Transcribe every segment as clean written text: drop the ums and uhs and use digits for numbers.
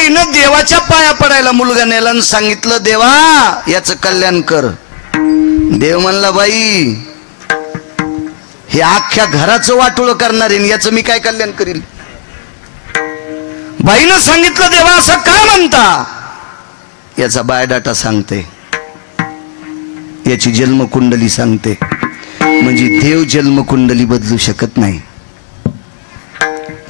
बाईनं देवाच्या पाया पडायला मुलगा नेला आणि सांगितलं, देवा याचं कल्याण कर. देव म्हणला, बाई हे अख्ख्या घराचं वाटोळ करणार आहे, याचं मी काय कल्याण करील. बाईनं सांगितलं, देवा असं काय म्हणता. याचा बायोडाटा सांगते, याची जन्मकुंडली सांगते. म्हणजे देव जन्मकुंडली बदलू शकत नाही,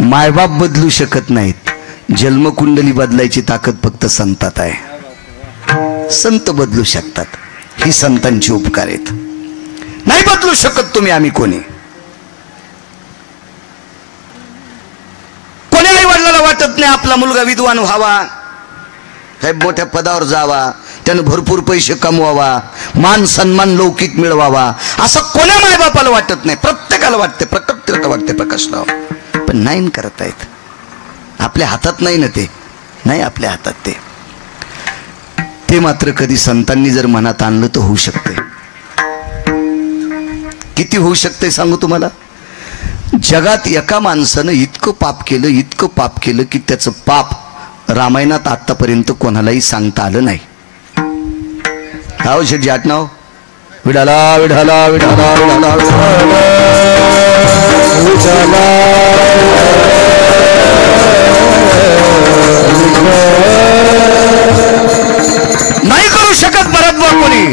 मायबाप बदलू शकत नाहीत. जन्मकुंडली बदलायची ताकद फक्त संतात आहे. संत बदलू शकतात, ही संतांची उपकार आहेत. नाही बदलू शकत तुम्ही, आम्ही कोणी आई वडिलांना वाटत नाही आपला मुलगा विद्वान व्हावा, साहेब मोठ्या पदावर जावा, त्यानं भरपूर पैसे कमवावा, मान सन्मान लौकिक मिळवावा, असं कोण्या मायबापाला वाटत नाही. प्रत्येकाला वाटते, प्रकट वाटते प्रकाशराव, पण नाही करता येत. आपल्या हातात नाही ना ते, नाही आपल्या हातात ते मात्र कधी संतांनी जर मनात आणलं तर होऊ शकते. किती होऊ शकते सांगू तुम्हाला. जगात एका माणसानं इतकं पाप केलं की त्याचं पाप रामायणात आतापर्यंत कोणालाही सांगता आलं नाही. हाव शेठजी आठनाव, विठाला विठाला विठाला विठाला विठाला नाही करू शकत भरतभाऊ कोणी.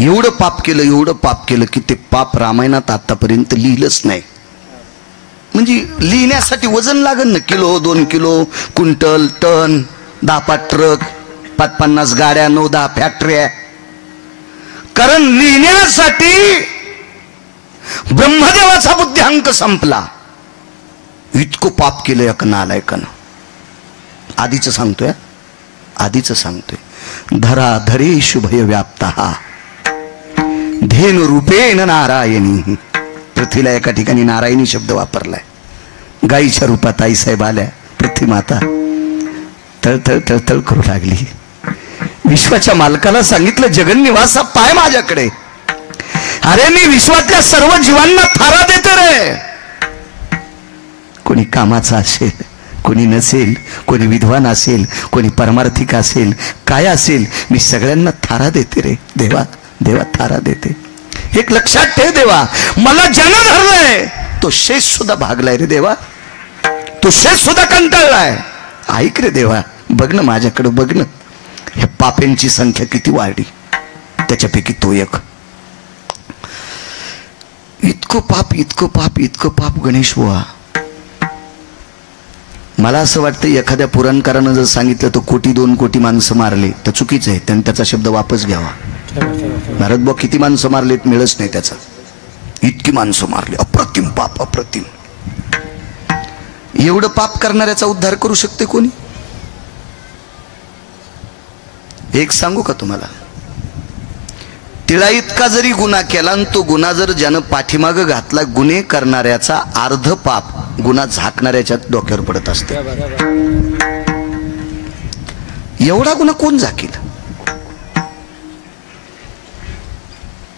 एवढं पाप केलं की ते पाप रामायणात आतापर्यंत लिहिलंच नाही. म्हणजे लिहिण्यासाठी वजन लागेल ना, kilo 2 kilo, quintal, ton, 10-5 truck, 50 गाड्या, 9-10 फॅक्टऱ्या. कारण लिहिण्यासाठी ब्रह्मदेवाचा बुद्ध्यांक संपला. इतकं पाप केलं या नालायकानं. आधीच सांगतोय धरा धरेषु भय व्याप्ता धेनु रूपेण नारायणी. पृथ्वीला एका ठिकाणी नारायणी शब्द वापरलाय. गाईच्या रूपात आईसाहेब आल्या, पृथ्वी माता तळतळ तळतळ करू लागली. विश्वाच्या मालकाला सांगितलं, जगन्निवासा पाय माझ्याकडे. अरे मी विश्वातल्या सर्व जीवांना थारा देते रे. कोणी कामाचा असेल, कोणी नसेल, कोणी विद्वान असेल, कोणी परमार्थिक असेल, काय असेल, मी सगळ्यांना थारा देते रे. देवा थारा देते. एक लक्षात ठेव, देवा मला ज्यानं धरलंय तो शेष सुद्धा भागलाय रे देवा, तो शेष सुद्धा कंटाळलाय. ऐक रे देवा, बघ ना माझ्याकडे, बघ ना ह्या पाप्यांची संख्या किती वाढली, त्याच्यापैकी तो एक. इतकं पाप गणेश बुवा. मला असं वाटतं एखाद्या पुराणकारानं जर सांगितलं तर 1-2 कोटी माणसं मारले तर चुकीचं आहे, त्यांनी त्याचा शब्द वापस घ्यावा. भारतभाऊ किती माणसं मारलेत मिळच नाही त्याचा. इतकी माणसं मारली, अप्रतिम पाप, अप्रतिम. एवढं पाप करणाऱ्याचा उद्धार करू शकते कोणी? एक सांगू का तुम्हाला, तिळा इतका जरी गुन्हा केला आणि तो गुन्हा जर ज्यानं पाठीमागं घातला, गुन्हे करणाऱ्याचा अर्ध पाप गुन्हा झाकणाऱ्याच्या डोक्यावर पडत असते. एवढा गुन्हा कोण झाकील?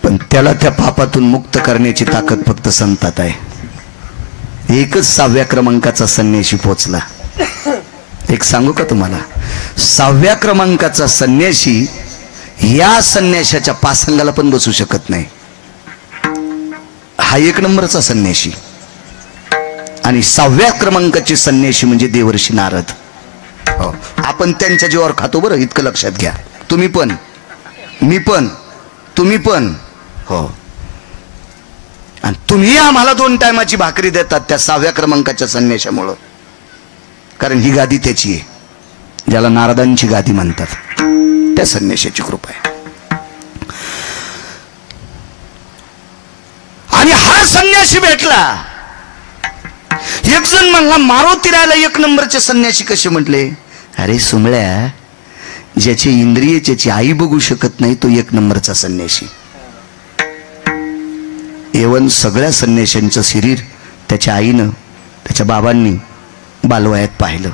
पण त्याला त्या पापातून मुक्त करण्याची ताकद फक्त संतात आहे. एकच 6व्या क्रमांकाचा संन्याशी पोचला. एक सांगू का तुम्हाला, 6व्या क्रमांकाचा संन्याशी या संन्याशाच्या पासंगाला पण बसू शकत नाही. हा 1 नंबरचा संन्याशी. आणि 6व्या क्रमांकाचे संन्याशी म्हणजे देवर्षी नारद. हो, आपण त्यांच्या जीवावर खातो बरं, इतकं लक्षात घ्या. तुम्ही पण, मी पण, तुम्ही पण. हो, आणि तुम्ही आम्हाला 2 टायमाची भाकरी देतात त्या 6व्या क्रमांकाच्या संन्याशामुळं. कारण ही गादी त्याची आहे, ज्याला नारदांची गादी म्हणतात, त्या संन्याशाची कृपा आहे. आणि हा संन्याशी भेटला. एक जण म्हणला, मारुतीरायला 1 नंबरचे संन्याशी कसे म्हटले? अरे सुमळ्या, ज्याचे इंद्रिय ज्याची आई बघू शकत नाही तो 1 नंबरचा संन्याशी. एवन सगळ्या संन्याशांचं शरीर त्याच्या आईनं, त्याच्या बाबांनी बालवयात पाहिलं,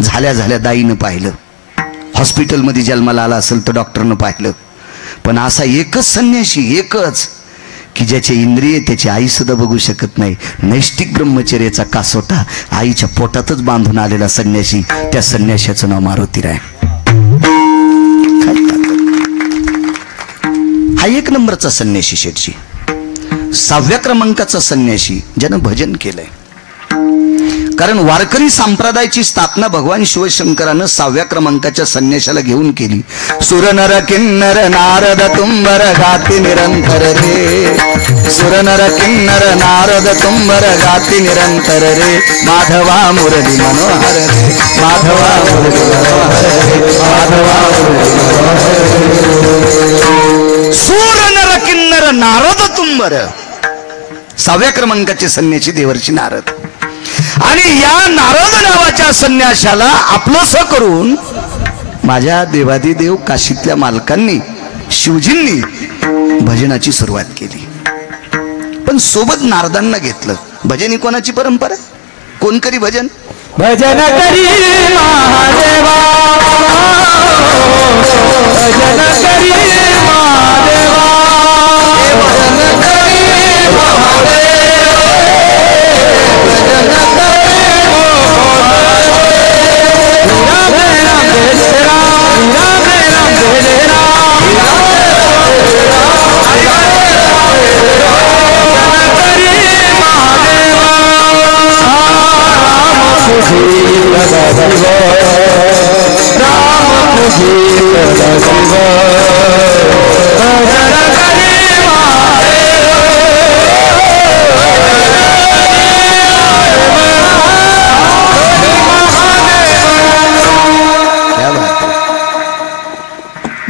झाल्या दाईनं पाहिलं, हॉस्पिटलमध्ये जन्माला आला असेल तर डॉक्टरनं पाहिलं. पण असा एकच संन्याशी, एकच, की ज्याचे इंद्रिय त्याची आई सुद्धा बघू शकत नाही, नैष्टिक ब्रह्मचर्याचा कासोटा आईच्या पोटातच बांधून आलेला संन्यासी, त्या संन्याशाचं नाव मारुतीराय. हा 1 नंबरचा संन्यासी शेठजी. 6व्या क्रमांकाचा संन्यासी ज्यानं भजन केलंय. कारण वारकरी संप्रदायाची स्थापना भगवान शिवशंकरानं 6व्या क्रमांकाच्या संन्याशाला घेऊन केली. सुर नर किन्नर नारद तुंबर गाती निरंतर रे, सुर नर किन्नर नारद तुंबर गाती निरंतर रे, माधवा मुरली मनोहर रे, माधवा मुरली मनोहर रे, माधवा मुरली मनोहर रे. सुर नर किन्नर नारद तुंबर, 6व्या क्रमांकाचे संन्यासी देवर्षी नारद. आणि या नारद नावाच्या संन्याशाला आपलंसं करून माझ्या देवादिदेव काशीतल्या मालकांनी शिवजींनी भजनाची सुरुवात केली. पण सोबत नारदांना घेतलं. भजन ही कोणाची परंपरा? कोण करी भजन? भजन करी महादेवा, भजन करी महादेवा, भजन करी महादेवा.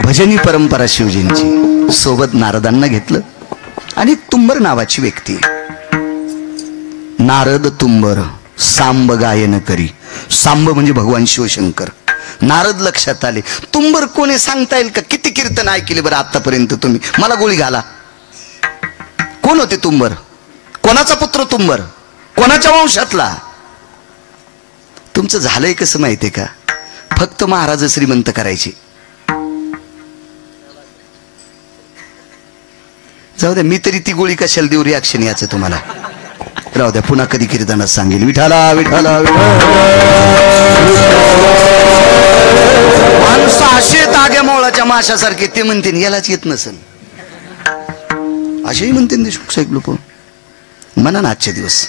भजनी परंपरा शिवजींची. सोबत नारदांना घेतलं. आणि तुंबर नावाची व्यक्ती, नारद तुंबर सांब गायन करी. सांब म्हणजे भगवान शिवशंकर. नारद लक्षात आले. तुंबर कोणी सांगता येईल का? किती कीर्तन ऐकले बरं आतापर्यंत तुम्ही? मला गोळी घाला. कोण होते तुंबर? कोणाचा पुत्र तुंबर? कोणाच्या वंशातला? तुमचं झालंय कसं माहितीये का? फक्त महाराज श्रीमंत करायचे. जाऊ द्या, मी तरी ती गोळी कशाला देऊ? रिॲक्शन याचं तुम्हाला राहू द्या. पुन्हा कधी कीर्तनात सांगेल विठाला विठाला माणूस असे ताग्या मोळाच्या माशासारखे. ते म्हणते यालाच येत नसेल असेही म्हणते देशमुख साहेब लोक. म्हणा ना आजचे दिवस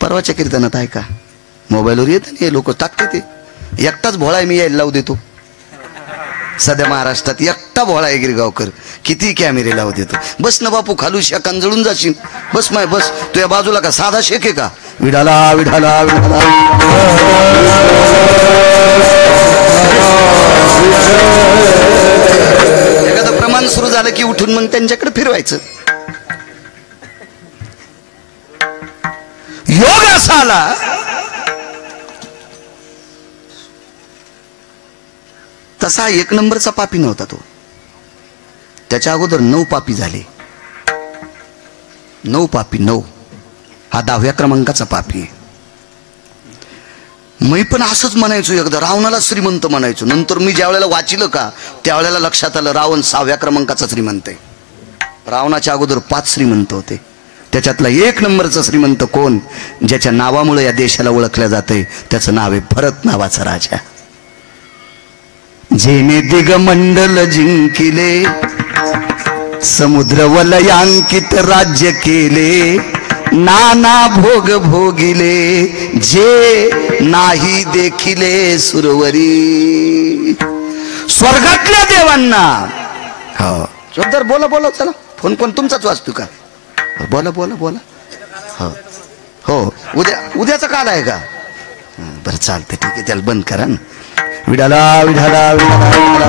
परवाच्या कीर्तनात आहे का? मोबाईलवर येत नाही लोक टाकते. ते एकटाच भोळा आहे, मी यायला लावू देतो. सध्या महाराष्ट्रात एकटा भोळा आहे गिरगावकर. किती कॅमेरे लावू देतो. बस ना बापू, खालू शेकान जळून जाशील. बस माय बस. तुझ्या बाजूला का साधा शेक आहे का? विठाला विठाला विठाला. एखादं प्रमाण सुरू झालं की उठून मग त्यांच्याकडे फिरवायचं. योग असा आला. तसा 1 नंबरचा पापी नव्हता तो. त्याच्या अगोदर 9 पापी झाले. 9 पापी 9. हा 10व्या क्रमांकाचा पापी. मी पण असंच म्हणायचो. एकदा रावणाला श्रीमंत म्हणायचो. नंतर मी ज्या वेळेला वाचिलं का त्यावेळेला लक्षात आलं रावण 6व्या क्रमांकाचा श्रीमंत आहे. रावणाच्या अगोदर 5 श्रीमंत होते. त्याच्यातला 1 नंबरचा श्रीमंत कोण? ज्याच्या नावामुळे या देशाला ओळखल्या जाते. त्याचं नाव आहे भरत नावाचा राजा. जेने दिगमंडल जिंकिले, समुद्र वलयांकित राज्य केले, नाना भोग भोगिले, जे नाही देखिले सुरवरी. स्वर्गातल्या देवांना. हो जोरदार बोला बोला. चला फोन कोण तुमचाच वाचतो का? बोला बोला बोला. हो हो उद्याचा काल आहे का? बरं चालतं ठीक आहे. त्याला बंद करा ना. विडाला विडाला विडाला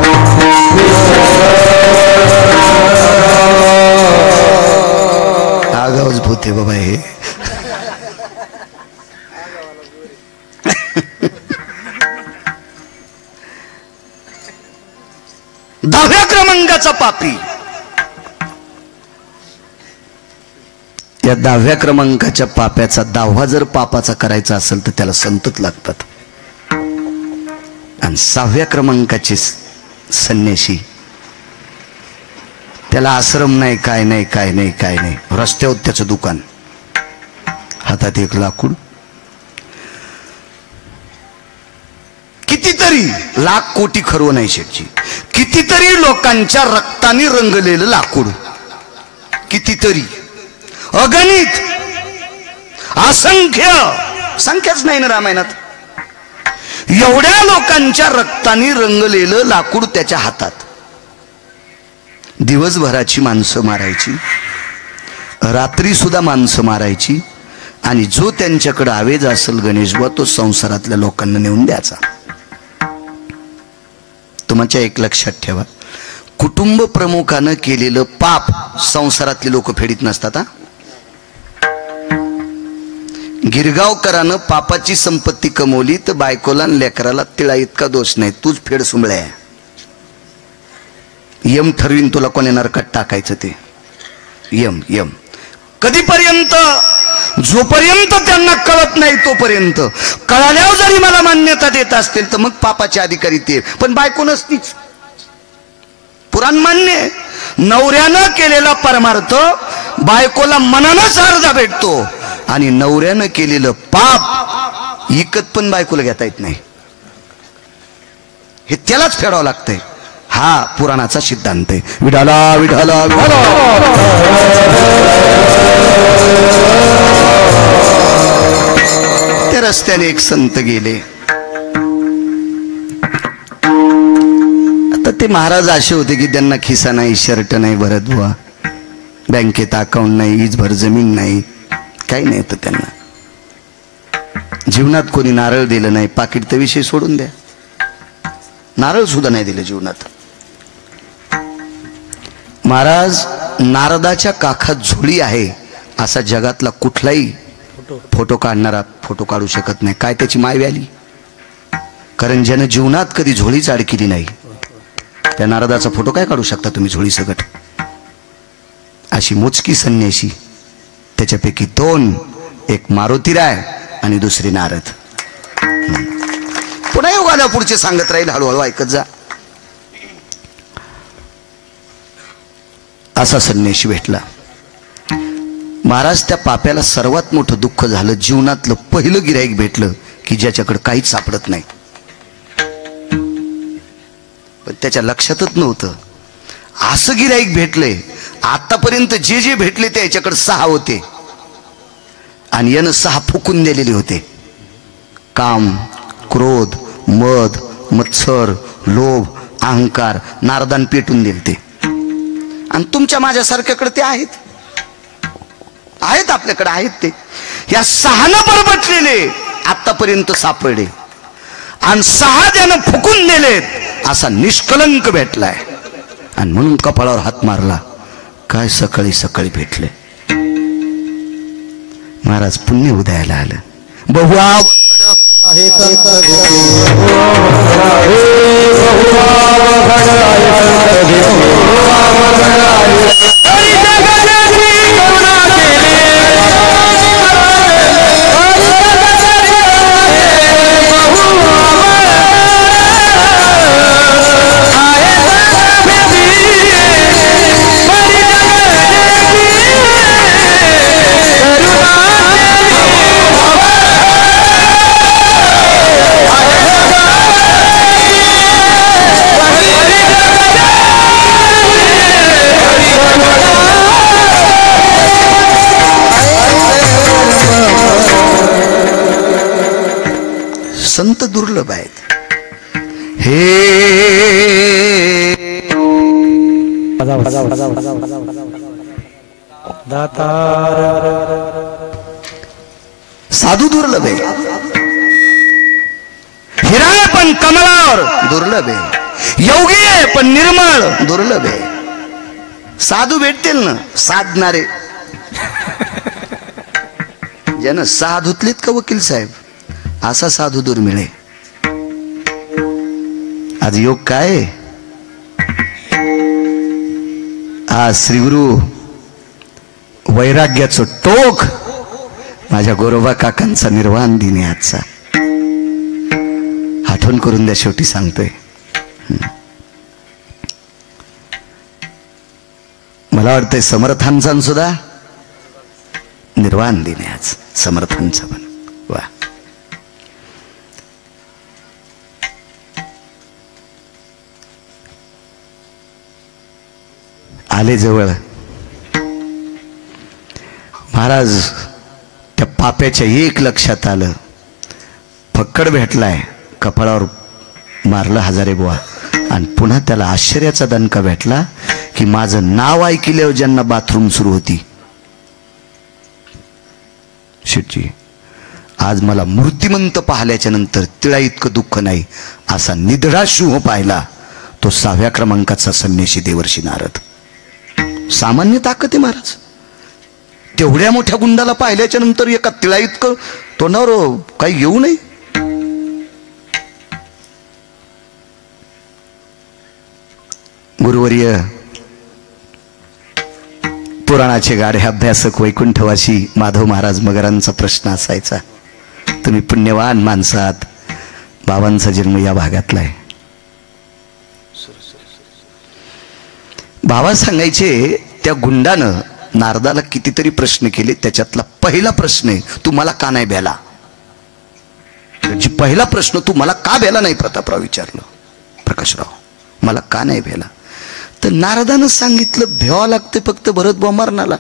आगाऊच भूते बाबा हे. दहाव्या क्रमांकाचा पापी. या 10व्या क्रमांकाच्या पाप्याचा 10वा जर पापाचा करायचा असेल तर त्याला संतत लागतात. आणि 6व्या क्रमांकाचे संन्यासी त्याला आश्रम नाही, काय नाही, काय नाही, काय नाही. रस्त्यावर त्याचं दुकान, हातात एक लाकूड. कितीतरी लाख कोटी खरवं नाही शेठजी, कितीतरी लोकांच्या रक्ताने रंगलेलं लाकूड, कितीतरी, अगणित, असंख्य, संख्याच नाही ना रामायणात. एवढ्या लोकांच्या रक्ताने रंगलेलं लाकूड त्याच्या हातात. दिवसभराची माणसं मारायची, रात्री सुद्धा माणसं मारायची, आणि जो त्यांच्याकडे आवेज असेल गणेशबा तो संसारातल्या लोकांना नेऊन द्यायचा. तुमच्या एक लक्षात ठेवा, कुटुंब प्रमुखानं केलेलं पाप संसारातले लोक फेडीत नसतात. गिरगावकरानं पापाची संपत्ती कमवली तर बायकोला आणि लेकराला तिळा इतका दोष नाही, तूच फेड सुंबळ्या. यम ठरवीन तुला कोण्या नरकात टाकायचं ते. यम यम कधीपर्यंत? जोपर्यंत त्यांना कळत नाही तोपर्यंत. कळाल्यावर जरी मला मान्यता देत असतील तर मग पापाचे अधिकारी ते, पण बायको नसतीच. पुराण मान्य, नवऱ्यानं केलेला परमार्थ बायकोला मनानच अर्धा भेटतो, आणि नवऱ्यानं केलेलं पाप इकत पण बायकोला घेता येत नाही. हे त्यालाच फेडावं लागतंय. हा पुराणाचा सिद्धांत आहे. विठाला विठाला विठाला. त्या रस्त्याने एक संत गेले. आता ते महाराज असे होते की त्यांना खिसा नाही, शर्ट नाही भरत बुवा, बँकेत अकाउंट नाही, इजभर जमीन नाही, काही नाही. तर त्यांना जीवनात कोणी नारळ दिलं नाही. पाकिट तर विषय सोडून द्या, नारळ सुद्धा नाही दिलं जीवनात. महाराज, नारदाच्या काखात झोळी आहे असा जगातला कुठलाही फोटो काढणारा फोटो काढू शकत नाही. काय त्याची माय व्याली? कारण ज्यानं जीवनात कधी झोळीच अडकिली नाही त्या नारदाचा फोटो काय काढू शकता तुम्ही झोळी सकट? अशी मोजकी संन्याशी, त्याच्यापैकी दोन, एक मारुतीराय आणि दुसरी नारद. पुन्हा योगाला पुढचे सांगत राहील, हळूहळू ऐकत जा. असा संन्याशी भेटला. महाराज, त्या पाप्याला सर्वात मोठं दुःख झालं. जीवनातलं पहिलं गिऱ्हाईक भेटलं की ज्याच्याकडे काहीच सापडत नाही. पण त्याच्या लक्षातच नव्हतं असं गिऱ्हाईक भेटलंय. आतापर्यंत जे जे भेटले ते याच्याकडे 6 होते आणि यानं 6 फुकून दिलेले होते. काम, क्रोध, मद, मत्सर, लोभ, अहंकार नारदान पेटून दिले ते. आणि तुमच्या माझ्यासारख्याकडे ते आहेत, आपल्याकडे आहेत ते. या 6 बरबटलेले आतापर्यंत सापडले आणि 6 त्यानं फुकून दिलेत असा निष्कलंक भेटलाय. आणि म्हणून कपाळावर हात मारला. काय सकाळी सकाळी भेटले. महाराज, पुण्य उदयाला आलं. बहुआ संत दुर्लभ आहेत. हे साधू दुर्लभ आहे. हिरा आहे पण कमळावर दुर्लभ आहे. योगी आहे पण निर्मळ दुर्लभ आहे. साधू भेटतील ना साधणारे, ज्यानं 6 धुतलीत का वकील साहेब, असा साधू दुर्मिळ आहे. आज योग काय? आज श्रीगुरु वैराग्याचं टोक माझ्या गोरोबा काकांचा निर्वाण दिन आहे आजचा. आठवण करून द्या, शेवटी सांगतोय. मला वाटतंय समर्थांचा सुद्धा निर्वाण दिन आहे आज, समर्थांचा पण. वा, आले जवळ महाराज. त्या पाप्याच्या एक लक्षात आलं, फक्कड भेटलाय, कपाळावर मारलं हजारे बुवा, आणि पुन्हा त्याला आश्चर्याचा दणका भेटला की माझं नाव ऐकल्यावर ज्यांना बाथरूम सुरू होती, शेटजी आज मला मूर्तिमंत पाहिल्याच्या नंतर तिळा इतकं दुःख नाही असा निधडा शिव पाहिला तो 6व्या क्रमांकाचा संन्यासी देवर्षी नारद. सामान्य ताकद आहे महाराज. तेवढ्या मोठ्या गुंडाला पाहिल्याच्या नंतर एका तिळा इतकं तोंडावर काही येऊ नये. गुरुवर्य पुराणाचे गाढे अभ्यासक वैकुंठवासी माधव महाराज मगरांचा प्रश्न असायचा, तुम्ही पुण्यवान माणसात, बाबांचा जन्म या भागातला आहे. बाबा सांगायचे त्या गुंडानं नारदाला कितीतरी प्रश्न केले, त्याच्यातला पहिला प्रश्न आहे तू मला का नाही भेला. पहिला प्रश्न तू मला का भेला नाही प्रतापराव विचारलं, प्रकाशराव मला का नाही भेला. तर नारदानं सांगितलं भेवा लागते फक्त भरत बुवा मरणाला,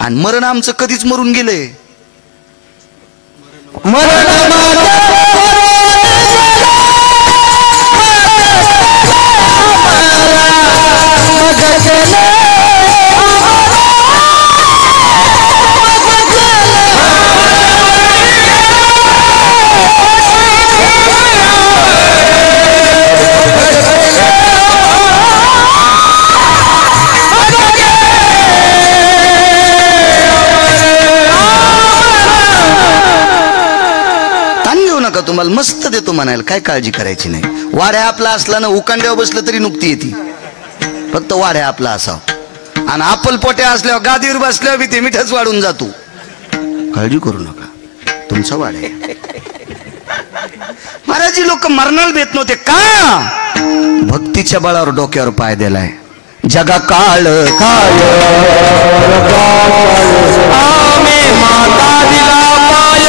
आणि मरण आमचं कधीच मरून गेलंय. तुम्हाला मस्त देतो म्हणायला, काय काळजी करायची नाही. वाड्या आपला असला ना, उकांड्यावर बसलं तरी नुकती येते, फक्त वाड्या आपला असावं. आणि आपल पोट्या असल्यावर गादीवर बसल्यावर ते मिठच वाढून जातो. काळजी करू नका, तुमचा वाड्या. महाराजी लोक मरणाला भेट नव्हते का, भक्तीच्या बळावर डोक्यावर पाय दिलाय. जगा काळ काय माता दिला पाय,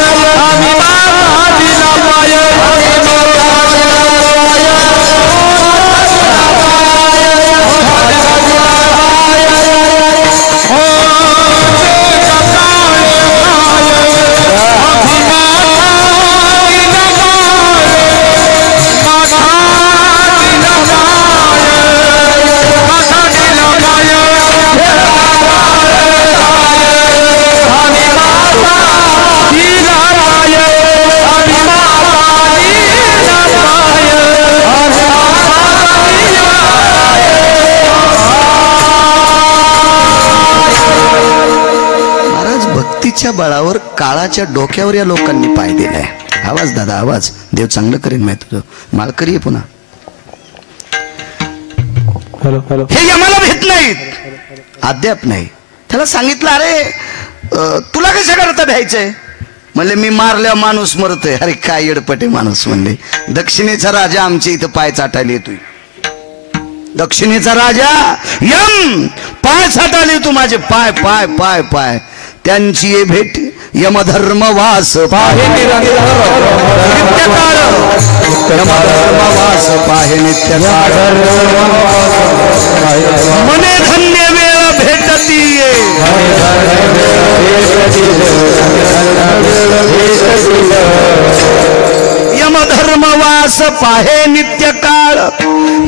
च्या बळावर काळाच्या डोक्यावर या लोकांनी पाय दिलाय. आवाज दादा आवाज, देव चांगलं करेन. माहिती तुझं मालकरी आहे पुन्हा. हॅलो हॅलो, हे आम्हाला भेट नाहीत अद्याप नाही. त्याला सांगितलं अरे तुला कशा करता भ्यायचंय. म्हणले मी मारल्या माणूस मरतोय. अरे काय येडपटे माणूस. म्हणले दक्षिणेचा राजा आमच्या इथं पाय चाटायला येतोय. दक्षिणेचा राजा यम पाय चाटायला येतो माझे, पाय पाय पाय पाय. त्यांची ये भेट यमधर्मवास पाहे नित्यकाळ, यमधर्मवास पाहे नित्यकाळ. मने धन्य वेळ भेटती यमधर्मवास पाहे नित्यकाळ.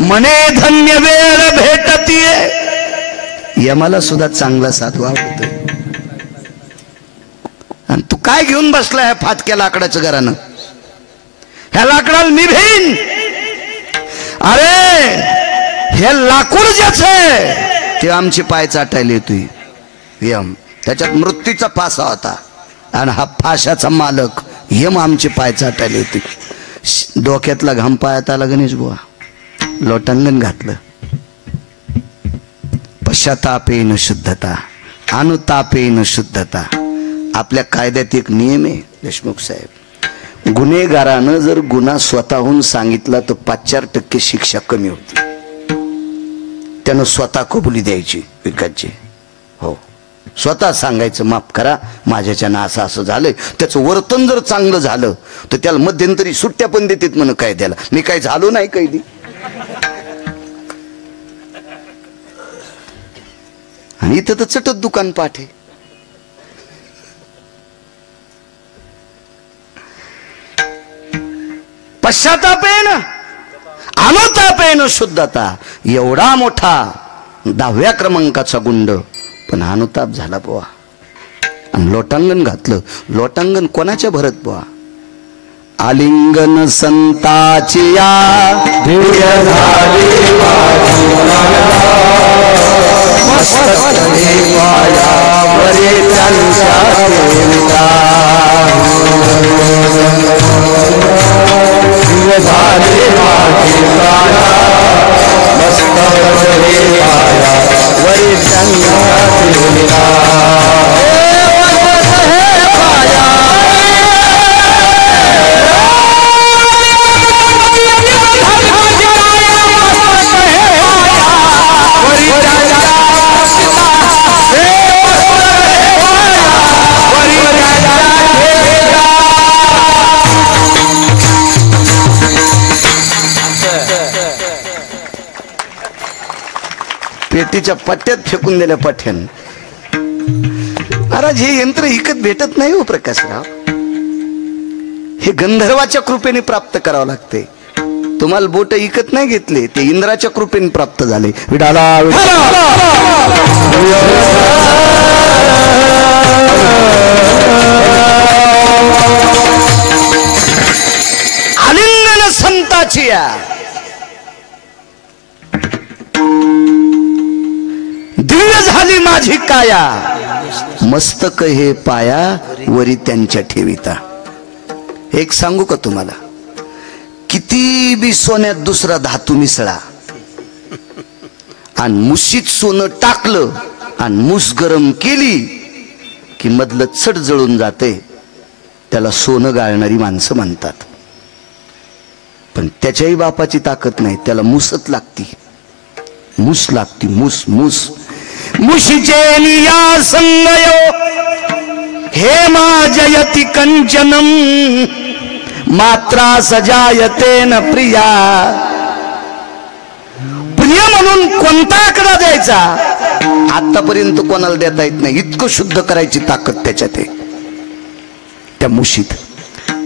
मने धन्य वेळ भेटती. यमाला सुद्धा चांगला साधू आवडतोय. आणि तू काय घेऊन बसला ह्या फाटक्या लाकडाचं घरानं. ह्या लाकडाला मी भेन. अरे हे लाकूड ज्याच आहे ते आमचे पाय चाटायला येतोय. यम त्याच्यात मृत्यूचा फासा होता, आणि हा फाशाचा मालक यम आमचे पाय चाटायला येतोय. डोक्यातला घाम पायात आला गणेश बुवा, लोटांगण घातलं. पश्चातापेन शुद्धता, अनुतापेन शुद्धता. आपल्या कायद्यात एक नियम आहे देशमुख साहेब, गुन्हेगारानं जर गुन्हा स्वतःहून सांगितला तर 5-4% शिक्षा कमी होती. त्यानं स्वतः कबुली द्यायची विकासची. हो, स्वतः सांगायचं माफ करा माझ्याच्यानं असं असं झालंय. त्याचं वर्तन जर चांगलं झालं तर त्याला मध्यंतरी सुट्ट्या पण देतात म्हणून काय त्याला, मी काय झालो नाही कैदी. आणि इथं तर चटत दुकान पाठ आहे. पश्चातापेन अनुतापेन शुद्धता, एवढा मोठा 10व्या क्रमांकाचा गुंड पण अनुताप झाला बुवा. आणि लोटांगण घातलं. लोटांगण कोणाच्या भरत बुवा? आलिंगन संताची या दिव्य झाली पेटीच्या पट्ट्यात फेकून दिल्या पठ्यान. महाराज हे यंत्र इकत भेटत नाही हो प्रकाशराव. हे गंधर्वाच्या कृपेने प्राप्त करावं लागते. तुम्हाला बोट इकत नाही घेतले, ते इंद्राच्या कृपेने प्राप्त झाले. विडाला आलिंगन संताची या दिव्य झाली माझी काया, मस्तक हे पाया वरी त्यांच्या ठेविता. एक सांगू का तुम्हाला, किती बी सोन्यात दुसरा धातू मिसळा आणि मुशीत सोनं टाकलं आणि मूस गरम केली की मधलं चढ जळून जाते. त्याला सोनं गाळणारी माणसं म्हणतात. पण त्याच्याही बापाची ताकद नाही, त्याला मुसत लागती. मूस लागती, मूस मूस. मुशीचे निया संगयो हे जयति कंचनम मात्रा सजायते न प्रिया. प्रिय म्हणून कोणता आकडा द्यायचा आतापर्यंत कोणाला देता येत नाही. इतकं शुद्ध करायची ताकद त्याच्यात आहे त्या मुशीत.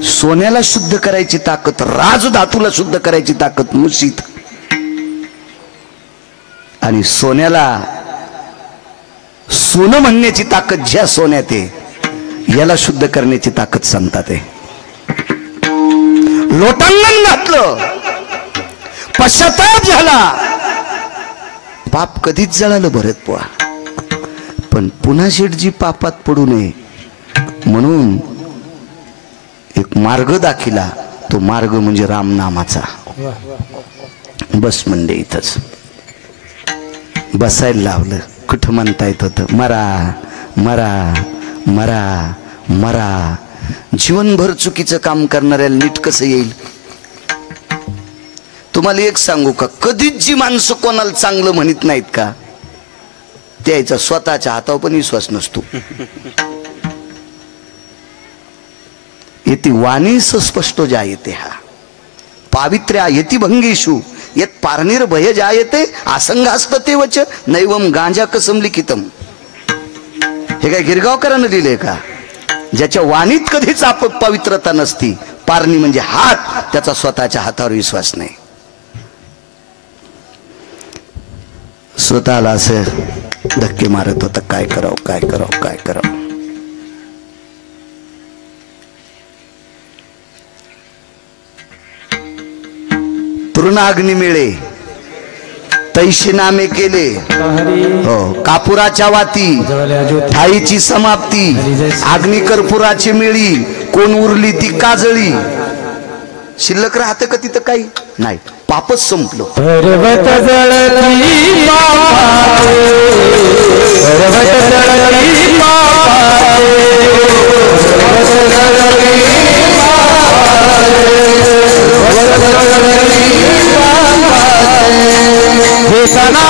सोन्याला शुद्ध करायची ताकद, राज धातूला शुद्ध करायची ताकद मुशीत. आणि सोन्याला सोनं म्हणण्याची ताकद ज्या सोन्यात आहे याला शुद्ध करण्याची ताकद सांगतात. लोटांगण घातलं, पश्चाताप झाला, पाप कधीच जळालं भरत बुवा. पण पुन्हा शेठजी पापात पडू नये म्हणून एक मार्ग दाखिला. तो मार्ग म्हणजे रामनामाचा. बस म्हणजे इथंच बसायला लावलं. कुठं म्हणता येत होतं मरा मरा मरा मरा. जीवनभर चुकीचं काम करणाऱ्याला नीट कसं येईल? तुम्हाला एक सांगू का, कधीच जी माणसं कोणाला चांगलं म्हणत नाहीत का त्याचा स्वतःच्या हातावर पण विश्वास नसतो. येती वाणी स्पष्ट जायते हा पावित्र्या येती भंगेशु येत पारणीर भय जायते आसंगास्त वच नैवम गांजा कसम लिखितम. हे काय गिरगावकरांना दिले का? ज्याच्या वाणीत कधीच पवित्रता नसती. पारणी म्हणजे हात, त्याचा स्वतःच्या हातावर विश्वास नाही. स्वतःला असं धक्के मारत होता, काय करावं काय करावं काय करावं. तृणाग्नी मिळे तैशी नामे केले, हो कापुराच्या वाती ठाईची समाप्ती. अग्नी कर्पुराची मिळी कोण उरली ती काजळी. शिल्लक राहतं का तिथं काही नाही, पापच संपलं. पर्वत जळती पापाचे, पर्वत जळती पापाचे, पर्वत जळती पापाचे, पर्वत जळती पापाचे. हे सना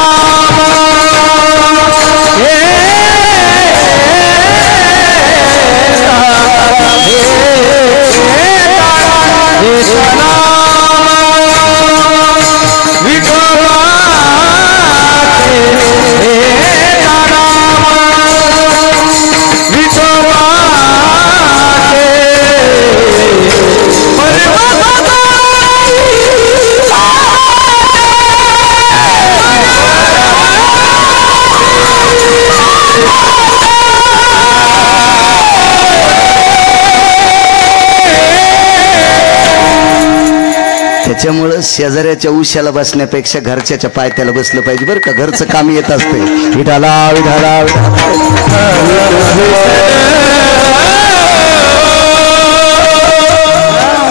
त्याच्यामुळं शेजाऱ्याच्या उशाला बसण्यापेक्षा घरच्याच्या पायथ्याला बसलं पाहिजे बरं का. घरचं काम येत असते. विठाला विठाला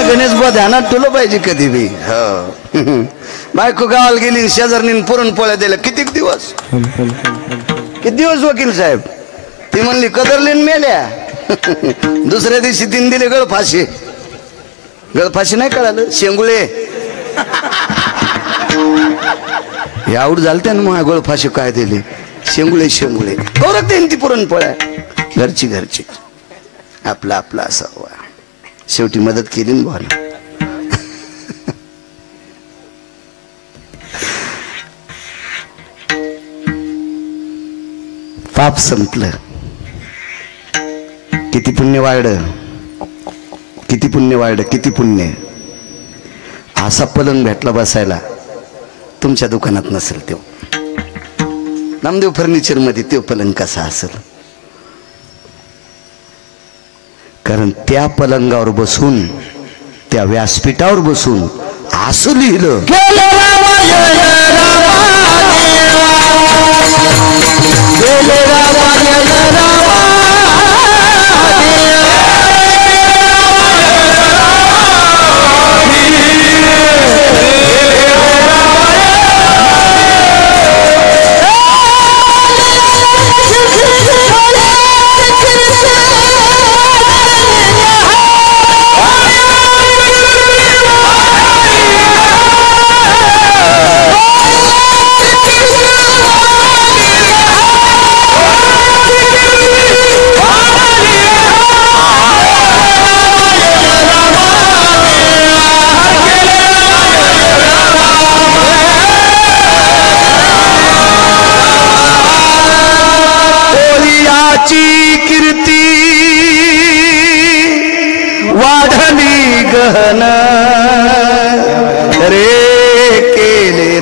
गणेश बा ध्यानात ठेवलं पाहिजे कधी बी. बायको गावाला गेली शेजारनी पुरणपोळ्या दिल्या. किती दिवस वकील साहेब. ती म्हणली कदरलीन मेल्या. दुसऱ्या दिवशी तीन दिले गळफाशी. गळफाशी नाही कळालं शेंगुळे यावड झालं त्यानं मग गळफाशी काय दिली. शेंगुळे शेंगुळे कौरत देईन ती पुरणपोळ्या. घरची घरची आपला आपला असावा. शेवटी मदत केली ना भावाला. पाप संपलं. किती पुण्य वाढलं. किती पुण्य वाढलं. किती पुण्य. असा पलंग भेटला बसायला तुमच्या दुकानात नसेल. तो नामदेव फर्निचर मध्ये तो पलंग कसा असेल. कारण त्या पलंगावर बसून त्या व्यासपीठावर बसून असं लिहिलं.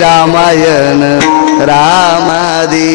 रामायण रामादी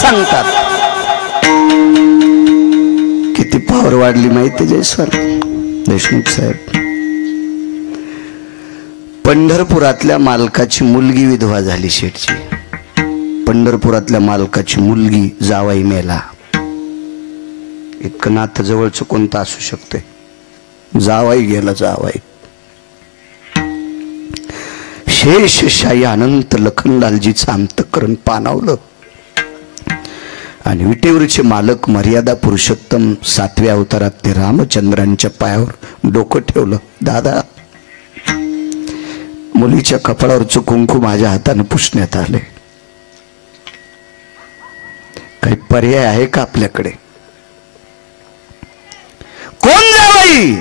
सांगतात. किती पावर वाढली माहिती जयस्वाल देशमुख साहेब. पंढरपुरातल्या मालकाची मुलगी विधवा झाली. शेठची पंढरपुरातल्या मालकाची मुलगी जावाई मेला. इतकं नातं जवळचं कोणतं असू शकते. जावाई गेला. जावाई शेषशाही अनंत लखनलालजीचं अंतःकरण पाणावलं आणि विटेवरचे मालक मर्यादा पुरुषोत्तम 7व्या अवतारात ते रामचंद्रांच्या पायावर डोकं ठेवलं. दादा मुलीच्या कपाळावरचं कुंकू माझ्या हाताने पुसण्यात आले. काही पर्याय आहे का आपल्याकडे. कोण जावई.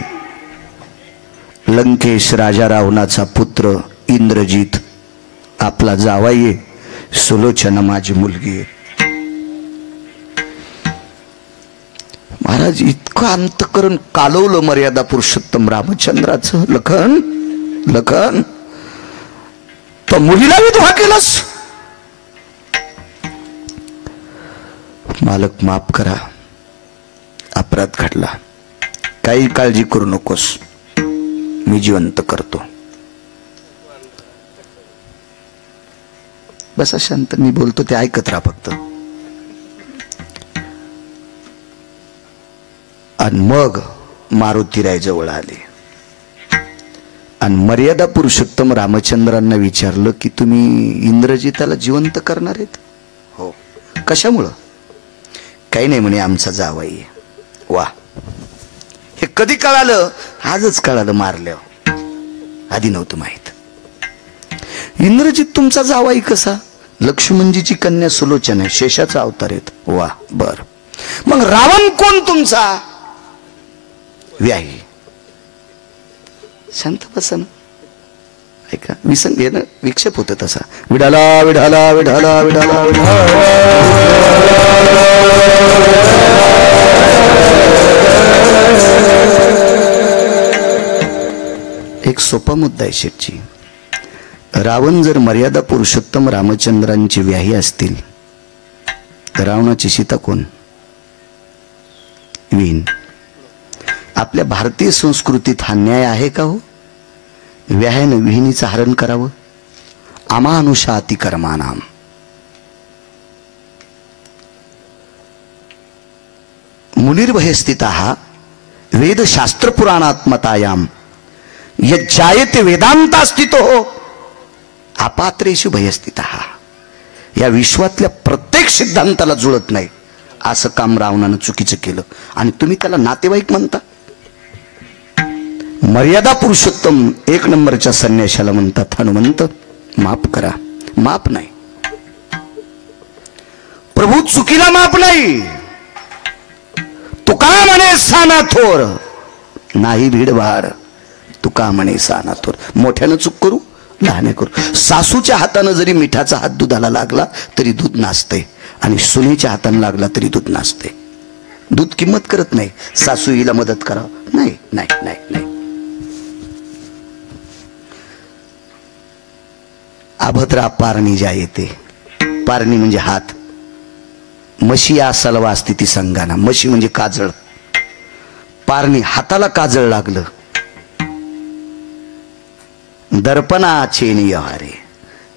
लंकेश राजा रावणाचा पुत्र इंद्रजित आपला जावाई. सुलोचना माझी मुलगी. महाराज इतकं अंतःकरण कालवलं मर्यादा पुरुषोत्तम रामचंद्राचं. लखन लखन तो मुलीला विधवा केलास. मालक माफ करा. अपराध घडला. काही काळजी करू नकोस. मी जिवंत करतो. बसा शांत. मी बोलतो ते ऐकत राहा फक्त. आणि मग मारुतीराय जवळ आले आणि मर्यादा पुरुषोत्तम रामचंद्रांना विचारलं की तुम्ही इंद्रजिताला जिवंत करणार आहेत. हो. कशामुळं. काही नाही म्हणे आमचा जावाई. वा. हे कधी कळालं? आजच कळालं मारल्यावर, आधी नव्हतं माहित. इंद्रजित तुमचा जावाई कसा? लक्ष्मणजीची कन्या सुलोचना आहे, शेषाचा अवतार येत. वा, बर. मग रावण कोण तुमचा? व्याही. शांत बसा ना, ऐका. विसंग हे ना विक्षेप होत तसा. विडाला विडाला विडाला विडाला विडाला. एक सोपा मुद्दा आहे शेठजी. रावण जर मर्यादा पुरुषोत्तम रामचंद्रांची व्याही असतील तर रावणाची सीता कोण? विहीन. आपल्या भारतीय संस्कृतीत हा न्याय आहे का हो? व्याह्यानं विहिनीचं हरण करावं? अमानुषाति कर्माणाम. मुनिर्भयस्थितः वेदशास्त्र पुराणात्मतायाम यज्जायते वेदांता स्थितो अपात्रेषु भयस्थितः. या विश्वातल्या प्रत्येक सिद्धांताला जुळत नाही असं काम रावणानं चुकीचं केलं आणि तुम्ही त्याला नातेवाईक म्हणता. मर्यादा पुरुषोत्तम एक नंबरच्या संन्याशाला म्हणतात हनुमंत माफ करा. माफ नाही प्रभू, चुकीला माफ नाही. तुका म्हणे साना थोर नाही भीडभाड. तुका म्हणे साना थोर. मोठ्यानं चूक करू, लहाने करू. सासूच्या हातानं जरी मिठाचा हात दुधाला लागला तरी दूध नासते आणि सुनेच्या हातानं लागला तरी दूध नासते. दूध किंमत करत नाही. सासू हिला मदत करा, नाही नाही नाही नाही. अभद्रा पारणी ज्या येते. पारणी म्हणजे हात. म्हशी आसलवा स्थिती संगाना. म्हशी म्हणजे काजळ. पारणी हाताला काजळ लागलं. दर्पणा चेनी यहारे.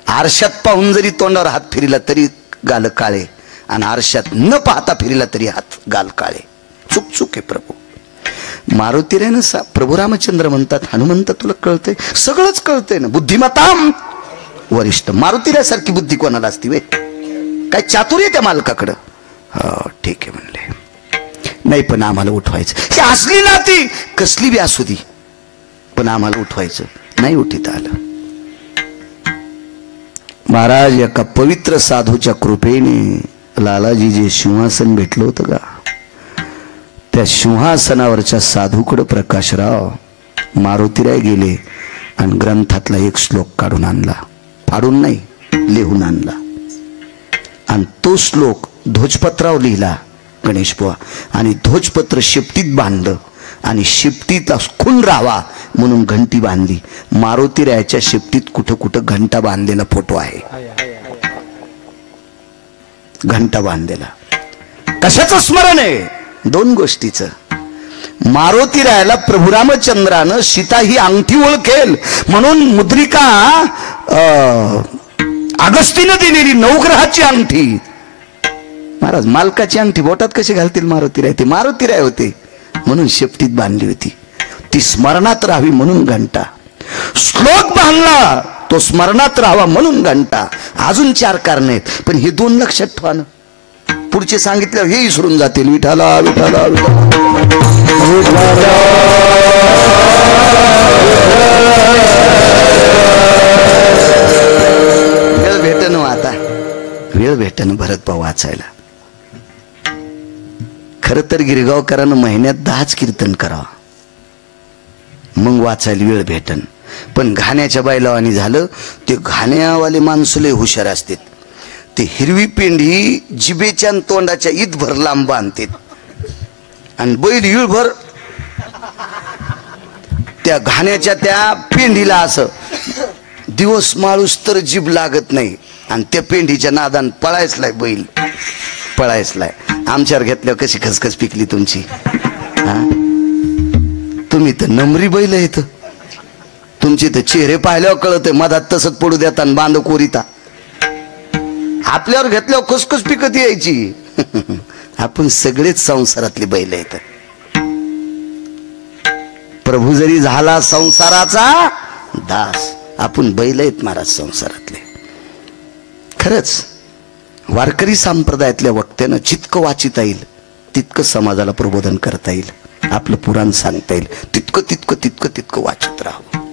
आरशात पाहून जरी तोंडावर हात फिरला तरी गाल काळे आणि आरशात न पाहता फिरला तरी हात गाल काळे. चुक चुक आहे प्रभू. मारुतीरायनं प्रभू रामचंद्र म्हणतात हनुमंत तुला कळतंय? सगळंच कळतंय ना. बुद्धिमताम वरिष्ठ. मारुतीरायासारखी बुद्धी कोणाला असती वे? काय चातुर्य त्या मालकाकडं? हो ठीक आहे म्हणले. नाही पण आम्हाला उठवायचं. ही असली नाती कसली बी असू दी पण आम्हाला उठवायचं. नाही उठीत आलं. महाराज एका पवित्र साधूच्या कृपेने लालाजी जे सिंहासन भेटलं होतं का, त्या सिंहासनावरच्या साधूकडे प्रकाशराव मारुतीराय गेले आणि ग्रंथातला एक श्लोक काढून आणला. फाडून नाही, लिहून आणला. आणि तो श्लोक ध्वजपत्रावर लिहिला गणेश बुवा आणि ध्वजपत्र शिफ्टीत बांधलं आणि शिफ्टीत खून राहावा म्हणून घंटी बांधली. मारुतीरायाच्या शिफ्टीत कुठं कुठं घंटा बांधलेला फोटो आहे. घंटा बांधलेला. कशाचं स्मरण आहे? दोन गोष्टीचं. मारुतीरायाला प्रभू रामचंद्रानं सीता ही अंगठी ओळखेल म्हणून मुद्रिका अगस्तीनं दिलेली नवग्रहाची अंगठी. महाराज मालकाची अंगठी बोटात कशी घालतील मारुतीराय? ते मारुतीराय होते म्हणून शेपटीत बांधली होती. ती स्मरणात राहावी म्हणून घंटा. श्लोक बांधला तो स्मरणात राहावा म्हणून घंटा. अजून चार कारणे आहेत पण हे दोन लक्षात ठेवा ना. पुढचे सांगितलं हे विसरून जातील. विठाला विठाला वेळ भेटन आता. वेळ भेटन भरत भाऊ वाचायला. खर तर गिरगावकरांना महिन्यात 10च कीर्तन करावं मग वाचायला वेळ भेटन. पण घाण्याच्या बैलावानी झालं. ते घाण्यावाले माणसं लय हुशार असतात. ते हिरवी पेंढी जिबेच्या तोंडाच्या ईदभर लांब बांधतात आणि बैल इळभर त्या घाण्याच्या त्या पेंढीला असं दिवस माळूस तर जीभ लागत नाही आणि त्या पेंढीच्या नादान पळायचलाय बैल. पळायचलाय. आमच्यावर घेतल्यावर कशी खसखस पिकली तुमची. तुम्ही तर नमरी बैल येत. तुमचे तर चेहरे पाहिल्यावर कळत मधात तसंच पडू देता आणि बांध कोरिता. आपल्यावर घेतल्यावर खुसखुस पिकत यायची. आपण सगळेच संसारातले बैल आहेत. प्रभू जरी झाला संसाराचा दास आपण बैल आहेत महाराज संसारातले. खरंच वारकरी संप्रदायातल्या वक्त्यानं जितकं वाचिता येईल तितकं समाजाला प्रबोधन करता येईल. आपलं पुराण सांगता येईल तितकं तितकं तितकं तितकं वाचत राहावं.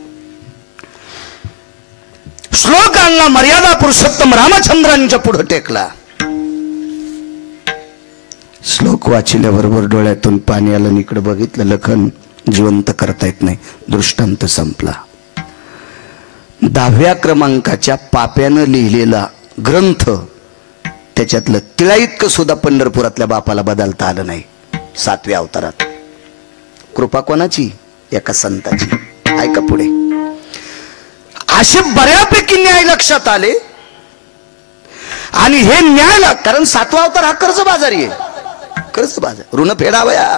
श्लोकांना मर्यादा पुरुषोत्तम रामचंद्रांच्या पुढे टेकला. श्लोक वाचिल्याबरोबर डोळ्यातून पाणी आलं. इकडे बघितलं, लखन जिवंत करता येत नाही, दृष्टांत संपला. 10व्या क्रमांकाच्या पाप्यानं लिहिलेला ग्रंथ, त्याच्यातलं तिळा इतकं सुद्धा पंढरपुरातल्या बापाला बदलता आलं नाही. 7व्या अवतारात कृपा कोणाची? एका संताची. ऐका पुढे. असे बऱ्यापैकी न्याय लक्षात आले. आणि हे न्याय, कारण 7वा अवतार हा कर्जबाजारी आहे. कर्जबाजार, ऋण फेडावया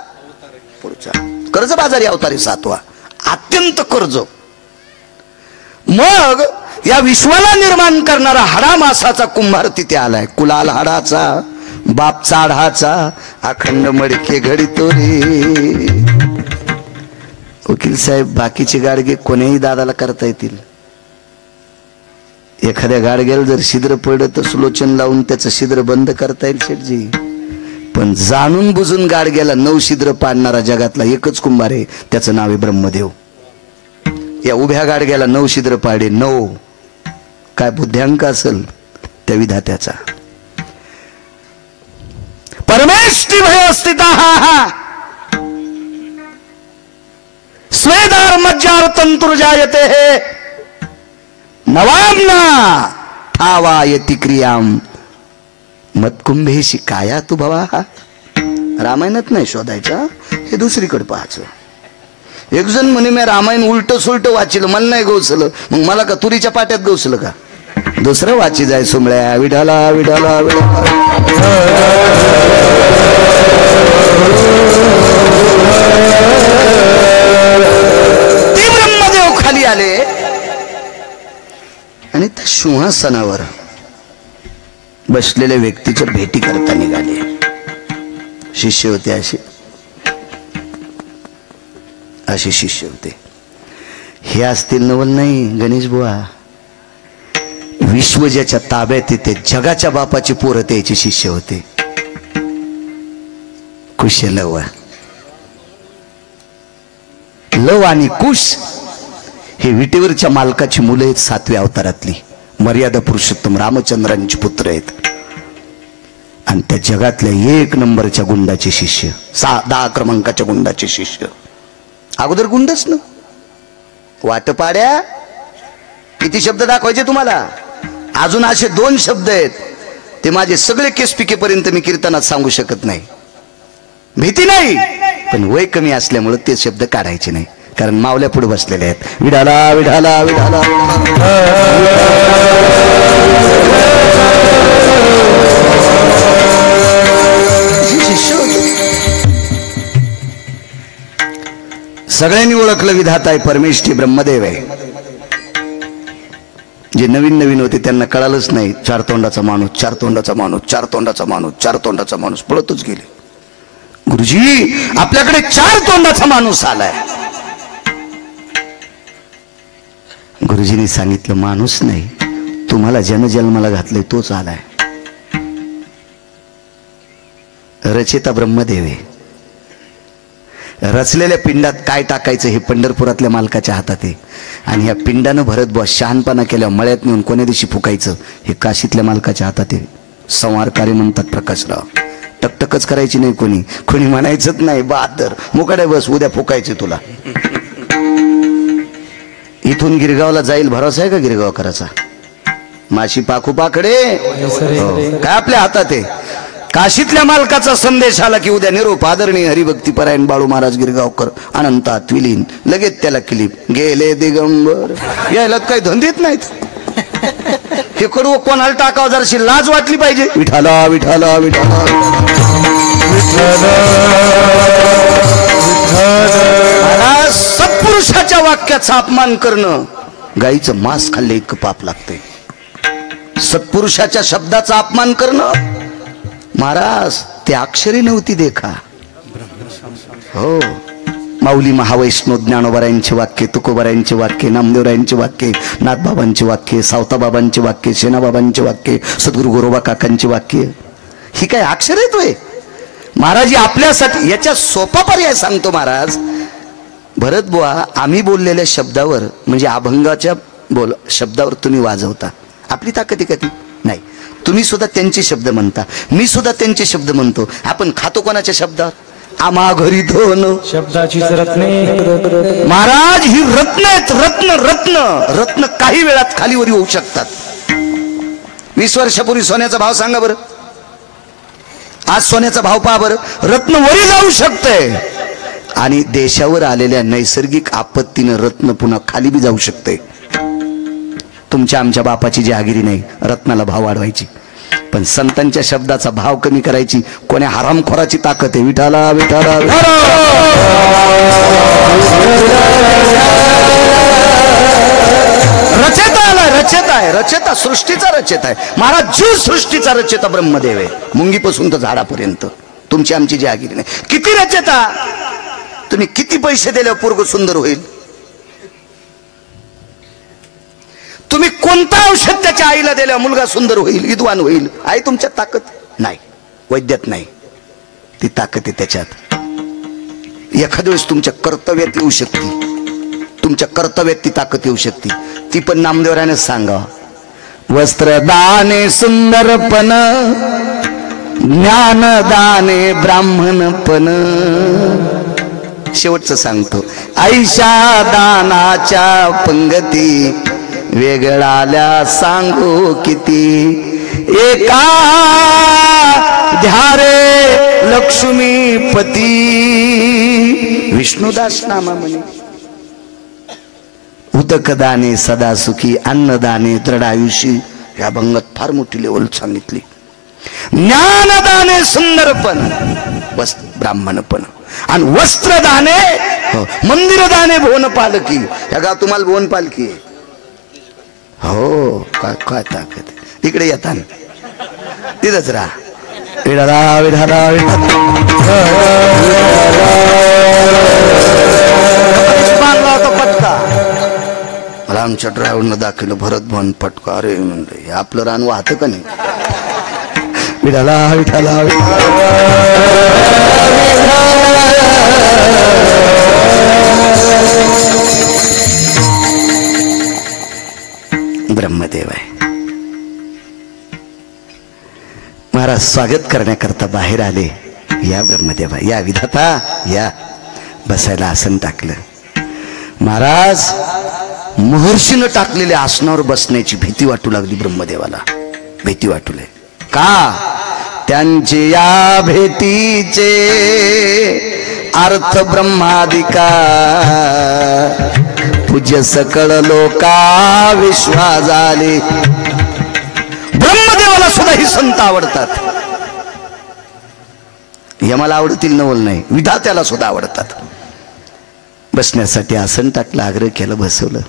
पुढचा कर्जबाजारी अवतारी 7वा, अत्यंत कर्ज. मग या विश्वाला निर्माण करणारा हाडा मासाचा कुंभार तिथे आलाय. कुलाल हाडाचा, बाप चाढाचा, अखंड मडके घडतो रे. वकील साहेब, बाकीचे गाडगे कोणीही दादाला करता येतील. एखाद्या गाडग्याला जर छिद्र पडलं तर सुलोचन लावून त्याचं छिद्र बंद करता येईल शेठजी. पण जाणून बुजून गाडग्याला 9 छिद्र पाडणारा जगातला एकच कुंभार आहे, त्याचं नाव आहे ब्रह्मदेव. या उभ्या गाडग्याला 9 छिद्र पाडे. 9 काय बुद्ध्यांक असेल त्या विधात्याचा. परमेष्ठी भय स्थिता स्वेदार मज्जार तंतुर जायते नवामना ठावायति क्रियाम मतकुंभेशी काया तू भवा. रामायणात नाही शोधायचा, हे दुसरीकडे पाहायचं. एक जण म्हणे मी रामायण उलट सुलट वाचिलं, मला नाही गवसलं. मग मला का तुरीच्या पाट्यात गवसलं का? दुसरं वाची जाय सुमळ्या. विठाला विठाला ते ब्रह्मदेव खाली आले आणि त्या सिंहासनावर बसलेल्या व्यक्तीच्या भेटी करता निघाले. शिष्य होते असे शिष्य होते. हे असतील नवल नाही गणेश बुवा. विश्व ज्याच्या ताब्यात येते, जगाच्या बापाची पोरं त्याचे शिष्य होते. कुश लव आणि कुश हे विटेवरच्या मालकाची मुलं आहेत. 7व्या अवतारातली मर्यादा पुरुषोत्तम रामचंद्रांचे पुत्र आहेत. आणि त्या जगातल्या 1 नंबरच्या गुंडाचे शिष्य, 10 क्रमांकाच्या गुंडाचे शिष्य. अगोदर गुंडच ना. वाटपाड्या किती शब्द दाखवायचे तुम्हाला? अजून असे 2 शब्द आहेत, ते माझे सगळे केस पिकेपर्यंत मी कीर्तनात सांगू शकत नाही. भीती नाही, पण वय कमी असल्यामुळे ते शब्द काढायचे नाही, कारण मावल्या पुढे बसलेले आहेत. विडाला विडाला विडाला शिष्य होते. सगळ्यांनी ओळखलं विधाता आहे, परमेष्ठी ब्रह्मदेव आहे. जे नवीन नवीन होते त्यांना कळालंच नाही. 4 तोंडाचा माणूस, 4 तोंडाचा माणूस, 4 तोंडाचा माणूस, 4 तोंडाचा माणूस पळतच गेले. गुरुजी आपल्याकडे 4 तोंडाचा माणूस आलाय. गुरुजींनी सांगितलं माणूस नाही, तुम्हाला जन्मजन्माला घातलंय तोच आलाय. रचेता ब्रह्मदेव आहे. रचलेल्या पिंडात काय टाकायचं हे पंढरपुरातल्या मालकाच्या हातात आहे. आणि या पिंडानं भरत बस शहाणपणा केल्या मळ्यात नेऊन कोण्या दिवशी फुकायचं हे काशीतल्या मालकाच्या हातात आहे. संवारकारी म्हणतात प्रकाशराव. टकटकच करायची नाही, कोणी म्हणायचंच नाही बहादर मुकाडे बस उद्या फुकायचे तुला. इथून गिरगावला जाईल भरोसा आहे का गिरगाव करायचा? माशी पाखू पाकडे काय आपल्या हातात आहे. काशीतल्या मालकाचा संदेश आला की उद्या निरोप आदरणीय हरिभक्ती परायण बाळू महाराज गिरगावकर अनंतात विलीन. लगेच त्याला क्लिप गेले दिगंबर. यायला काही धंदेत नाहीत. हे कडू कोणाला टाकावं जराशी लाज वाटली पाहिजे. विठाला विठाला विठाला सत्पुरुषाच्या वाक्याचा अपमान करणं गाईचं मांस खाल्ले इतकं पाप लागते. सत्पुरुषाच्या शब्दाचा अपमान करणं. महाराज ते अक्षरी नव्हती देखा. हो माऊली महावैष्णव ज्ञानोबरायांचे वाक्य, तुकोबरायांचे वाक्य, नामदेवरायांचे वाक्य, नाथबाबांचे वाक्य, सावताबाबांचे वाक्य, सेनाबाबांचे वाक्य, सद्गुरु गोरोबा काकांचे वाक्य, ही काय अक्षर आहेत होय? महाराज आपल्यासाठी याच्या सोपा पर्याय सांगतो महाराज. भरत बुवा, आम्ही बोललेल्या शब्दावर म्हणजे अभंगाच्या शब्दावर तुम्ही वाजवता, आपली ताकद आहे का ती? नाही. तुम्ही सुद्धा त्यांचे शब्द म्हणता, मी सुद्धा त्यांचे शब्द म्हणतो. आपण खातो कोणाच्या शब्दावर? आम्हा घरी दोन शब्दाची रत्ने. महाराज ही रत्न आहेत, रत्न रत्न रत्न काही वेळात खालीवरी होऊ शकतात. 20 वर्षापूर्वी सोन्याचा भाव सांगा बरं, आज सोन्याचा भाव पहा बरं. रत्न वरी जाऊ शकतंय आणि देशावर आलेल्या नैसर्गिक आपत्तीनं रत्न पुन्हा खाली बी जाऊ शकते. तुमच्या आमच्या बापाची जहागिरी नाही रत्नाला भाव वाढवायची, पण संतांच्या शब्दाचा भाव कमी करायची कोण्या हरामखोराची ताकद आहे? विठाला विठाला रचेता आलाय, रचेता आहे, रचेता सृष्टीचा रचेता आहे. महाराज जीव सृष्टीचा रचेता ब्रह्मदेव आहे, मुंगीपासून तर झाडापर्यंत. तुमची आमची जहागिरी नाही. किती रचेता? तुम्ही किती पैसे दिले पोरग सुंदर होईल? तुम्ही कोणता औषध त्याच्या आईला दिल्या मुलगा सुंदर होईल, विद्वान होईल? आई तुमच्यात ताकद नाही, वैद्यात नाही, ती ताकद आहे त्याच्यात. एखाद्या वेळेस तुमच्या कर्तव्यात येऊ शकते, तुमच्या कर्तव्यात ती ताकद येऊ शकते. ती पण नामदेवरानेच सांगा. वस्त्रदाने सुंदरपण, ज्ञानदाने ब्राह्मणपण. शेवटचं सांगतो. ऐशा दानाच्या पंगती वेगळाल्या सांगू किती. एका ध्यारे लक्ष्मीपती. विष्णुदास नामा म्हणे. उदकदाने सदा सुखी, अन्नदाने दृढायुषी. या भंगात फार मोठी लेवल सांगितली. ज्ञानदाने सुंदरपण, ब्राह्मणपण. आणि वस्त्रदाने मंदिरदाने भुवन पालकी. या गा तुम्हाला भुवन पालकी आहे. हो काय काय ताकद. इकडे येता तिथंच राहा. विढाला विढाला बांधला होता पटका. मला आमच्या ड्रायव्हरनं दाखवलं भरत भवन पटका. अरे म्हणलं आपलं रान वाहतं का नाही? विठाला विठाला ब्रह्मदेव आहे. महाराज स्वागत करण्याकरता बाहेर आले. या ब्रह्मदेवा, या विधाता, या. बसायला आसन टाकलं. महाराज महर्षीनं टाकलेल्या आसनावर बसण्याची भीती वाटू लागली ब्रह्मदेवाला. भीती वाटू लागली. का? त्यांचे या भेटीचे अर्थ ब्रह्मादिका. पूज्य सकळ लोका विश्वा झाले. ब्रह्मदेवाला सुद्धा ही संत आवडतात. हे मला आवडतील नवल नाही, विधात्याला सुद्धा आवडतात. बसण्यासाठी आसन टाकलं, आग्रह केलं, बसवलं.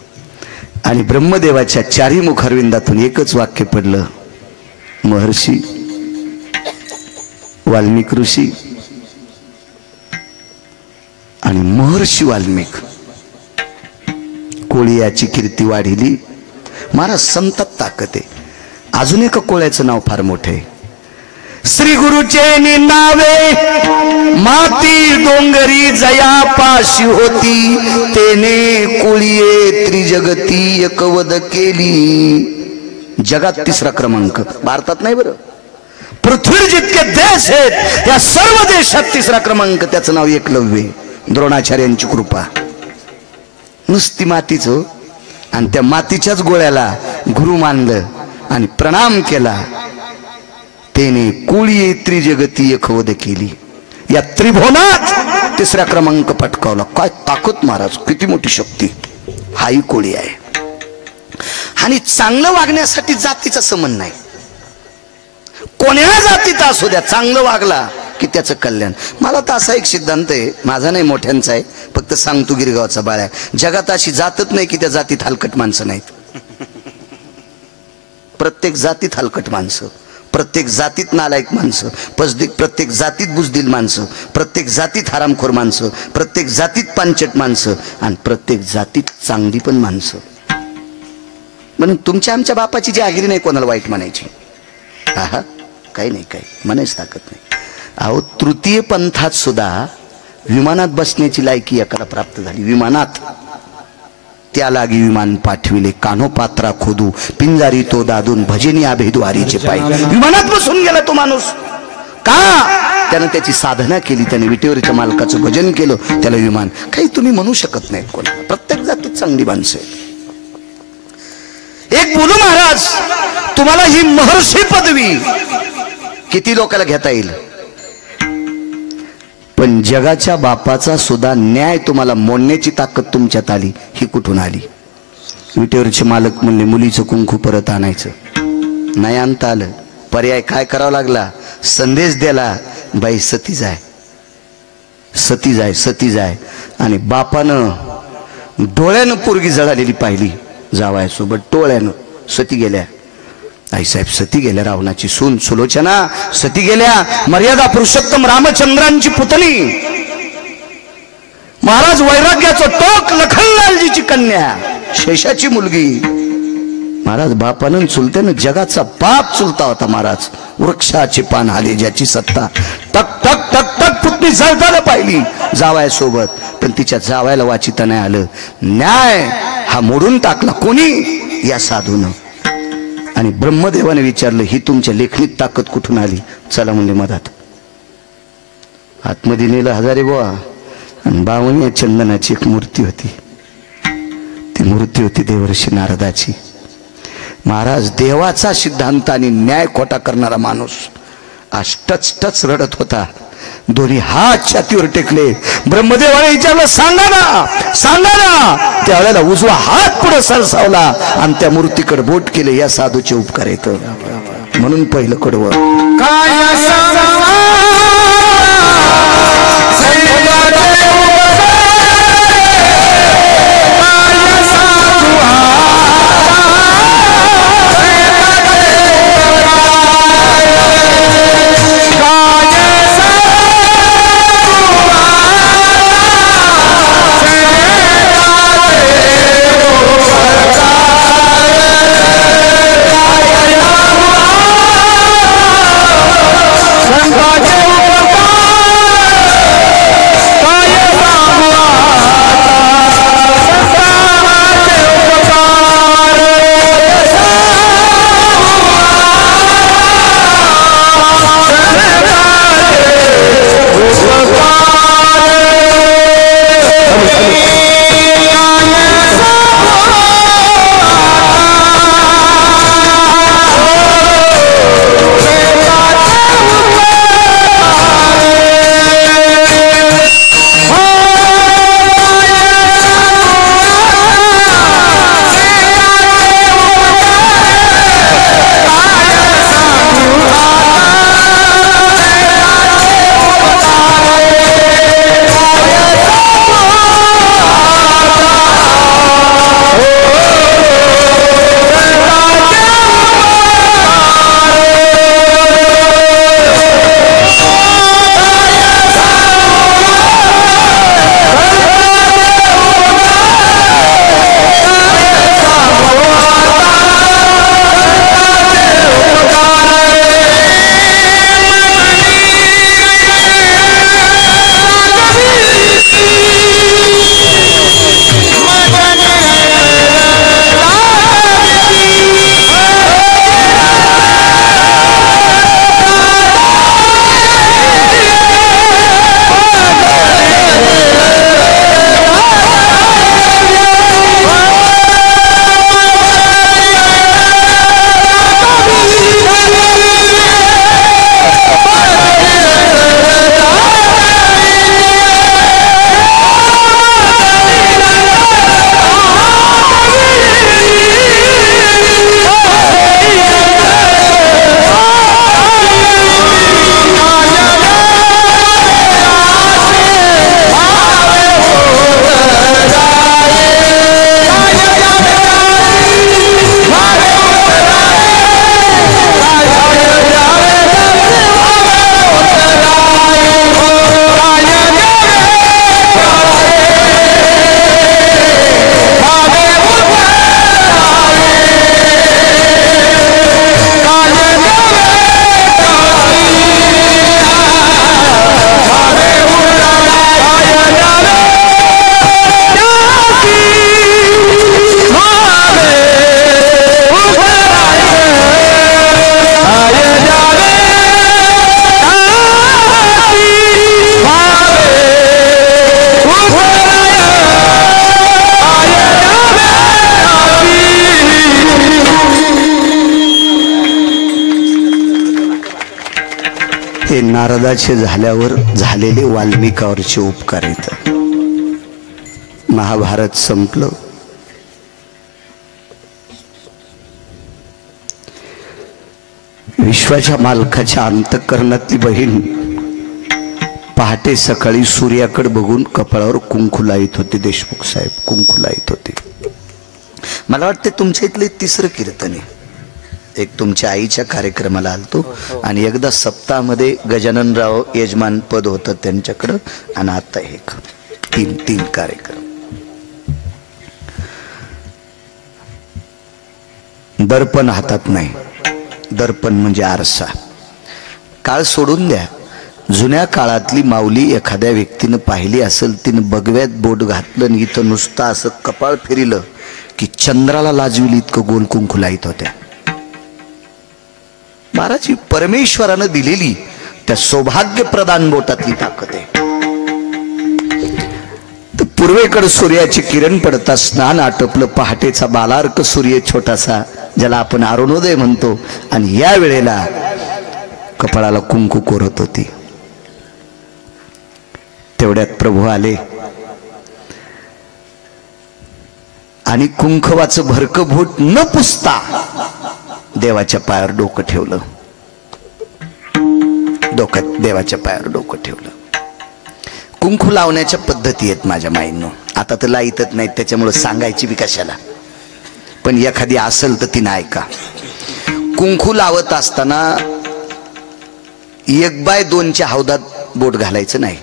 आणि ब्रह्मदेवाच्या चारी मुखारविंदातून एकच वाक्य पडलं. महर्षी वाल्मिक ऋषी आणि महर्षी वाल्मिक कोळी याची कीर्ती वाढिली. महाराज संतात ताकद आहे. अजून एका कोळ्याचं नाव फार मोठं आहे. श्री गुरुचे नावे माती डोंगरी जया पाशी होती. तेने कोळीये त्रिजगती एकवद केली. जगात 3रा क्रमांक. भारतात नाही बरं, पृथ्वीवर जितके देश आहेत या सर्व देशात 3रा क्रमांक. त्याचं नाव एकलव्य. द्रोणाचार्यांची कृपा. नुसती मातीच. आणि त्या मातीच्याच गोळ्याला गुरु मानलं आणि प्रणाम केला. तेने कोळी त्रिजगती एकवद केली. या त्रिभुवनात 3रा क्रमांक पटकावला. काय ताकद महाराज, किती मोठी शक्ती. हाही कोळी आहे. आणि चांगलं वागण्यासाठी जातीचा संबंध नाही. कोण्या जातीचा असू द्या, चांगलं वागला की त्याचं कल्याण. मला तर असा एक सिद्धांत आहे, माझा नाही मोठ्यांचा आहे, फक्त सांगतो गिरगावचा बाळ्या. जगात अशी जातच नाही की त्या जातीत हलकट माणसं नाहीत. प्रत्येक जातीत हलकट माणसं, प्रत्येक जातीत नालायक माणसं, प्रत्येक जातीत बुजदिल माणसं, प्रत्येक जातीत हरामखोर माणसं, प्रत्येक जातीत पांचट माणसं आणि प्रत्येक जातीत चांगली पण माणसं. म्हणून तुमच्या आमच्या बापाची जहागिरी नाही कोणाला वाईट म्हणायची. हा काही नाही, काही म्हणायच ताकद नाही. अहो तृतीय पंथात सुद्धा विमानात बसण्याची लायकी एकाला प्राप्त झाली. विमानात त्या लागी विमान पाठविले, कानोपात्रा खोदू पिंजारी तो दादून भजनी अभेद्वारीचे पायी. विमानात बसून गेला तो माणूस. का? त्यानं त्याची साधना केली, त्याने विटेवरच्या मालकाचं भजन केलं, त्याला विमान. काही तुम्ही म्हणू शकत नाही कोणाला. प्रत्येक जातीत चांगली माणसं आहेत. एक बोलू महाराज, तुम्हाला ही महर्षी पदवी किती लोकांना घेता येईल, पण जगाच्या बापाचा सुद्धा न्याय तुम्हाला मोडण्याची ताकद तुमच्यात आली, ही कुठून आली? विटेवरचे मालक म्हणले मुलीचं कुंकू परत आणायचं, नाही आणता आलं. पर्याय काय करावा लागला? संदेश दिला, बाई सती जाय, सती जाय, सती जाय. आणि बापानं डोळ्यानं पोरगी जळालेली पाहिली, जावयासोबत डोळ्यानं. सती गेल्या, आईसाहेब सती गेल्या, रावणाची सून सुलोचना सती गेल्या, मर्यादा पुरुषोत्तम रामचंद्रांची पुतणी. महाराज वैराग्याचं टोक, लखनलालजीची कन्या, शेषाची मुलगी. महाराज बापानं चुलत्यानं जगाचा बाप चुलता होता महाराज. वृक्षाचे पान आले ज्याची सत्ता, टक टक टक टक पुतणी जळताना पाहिली जावयासोबत, पण तिच्या जावयाला वाचिता नाही आलं. न्याय हा मोडून टाकला कोणी? या साधूनं. आणि ब्रह्मदेवाने विचारलं, ही तुमच्या लेखणीत ताकद कुठून आली? चला म्हणले मधात. आतमध्ये नेलं हजारे बुवा, आणि 52 चंदनाची एक मूर्ती होती. ती मूर्ती होती देवर्षी नारदाची. महाराज देवाचा सिद्धांत आणि न्याय खोटा करणारा माणूस आज टच टच रडत होता. दोन्ही हात छातीवर टेकले. ब्रह्मदेवाने विचारलं, सांगा ना, सांगा ना. त्यावेळेला उजवा हात पुढे सरसावला आणि त्या मूर्तीकडे बोट केले. या साधूचे उपकार येत म्हणून पहिलं कडवं काय हे नारदाचे झाल्यावर झालेले वाल्मिकावरचे उपकार आहेत. महाभारत संपलं. विश्वाच्या मालकाच्या अंतःकरणातली बहीण पहाटे सकाळी सूर्याकडे बघून कपाळावर कुंकू लाईत होते. देशमुख साहेब कुंकू लाईत होते. मला वाटते तुमच्या इथले तिसरं कीर्तन आहे. एक तुमच्या आईच्या कार्यक्रमाला आलतो आणि एकदा सप्ताहामध्ये गजाननराव यजमान पद होतं त्यांच्याकडं आणि आता एक तीन कार्यक्रम. दर्पण हातात नाही. दर्पण म्हणजे आरसा. काळ सोडून द्या. जुन्या काळातली माऊली एखाद्या व्यक्तीनं पाहिली असेल, तिनं बगव्यात बोट घातलं आणि इथं नुसतं असं कपाळ फिरिलं की चंद्राला लाजविल इतकं गोल कुंकू लाईत होत्या. महाराज परमेश्वरानं दिलेली त्या सौभाग्य प्रदान बोटातली ताकद आहे. तर पूर्वेकडे सूर्याची किरण पडता स्नान आटपलं. पहाटेचा बालार्क सूर्य छोटासा ज्याला आपण अरुणोदय म्हणतो आणि या वेळेला कपाळाला कुंकू कोरत होती. तेवढ्यात प्रभू आले आणि कुंकवाचं भरकं बोट न पुसता देवाच्या पायावर डोकं ठेवलं. डोक्यात देवाच्या पायावर डोकं ठेवलं. कुंकू लावण्याच्या पद्धती आहेत माझ्या माईंनो. आता तर लाईतच नाहीत त्याच्यामुळे सांगायची बी कशाला, पण एखादी असेल तर तिनं ऐका. कुंकू लावत असताना 1/2च्या हौदात बोट घालायचं नाही.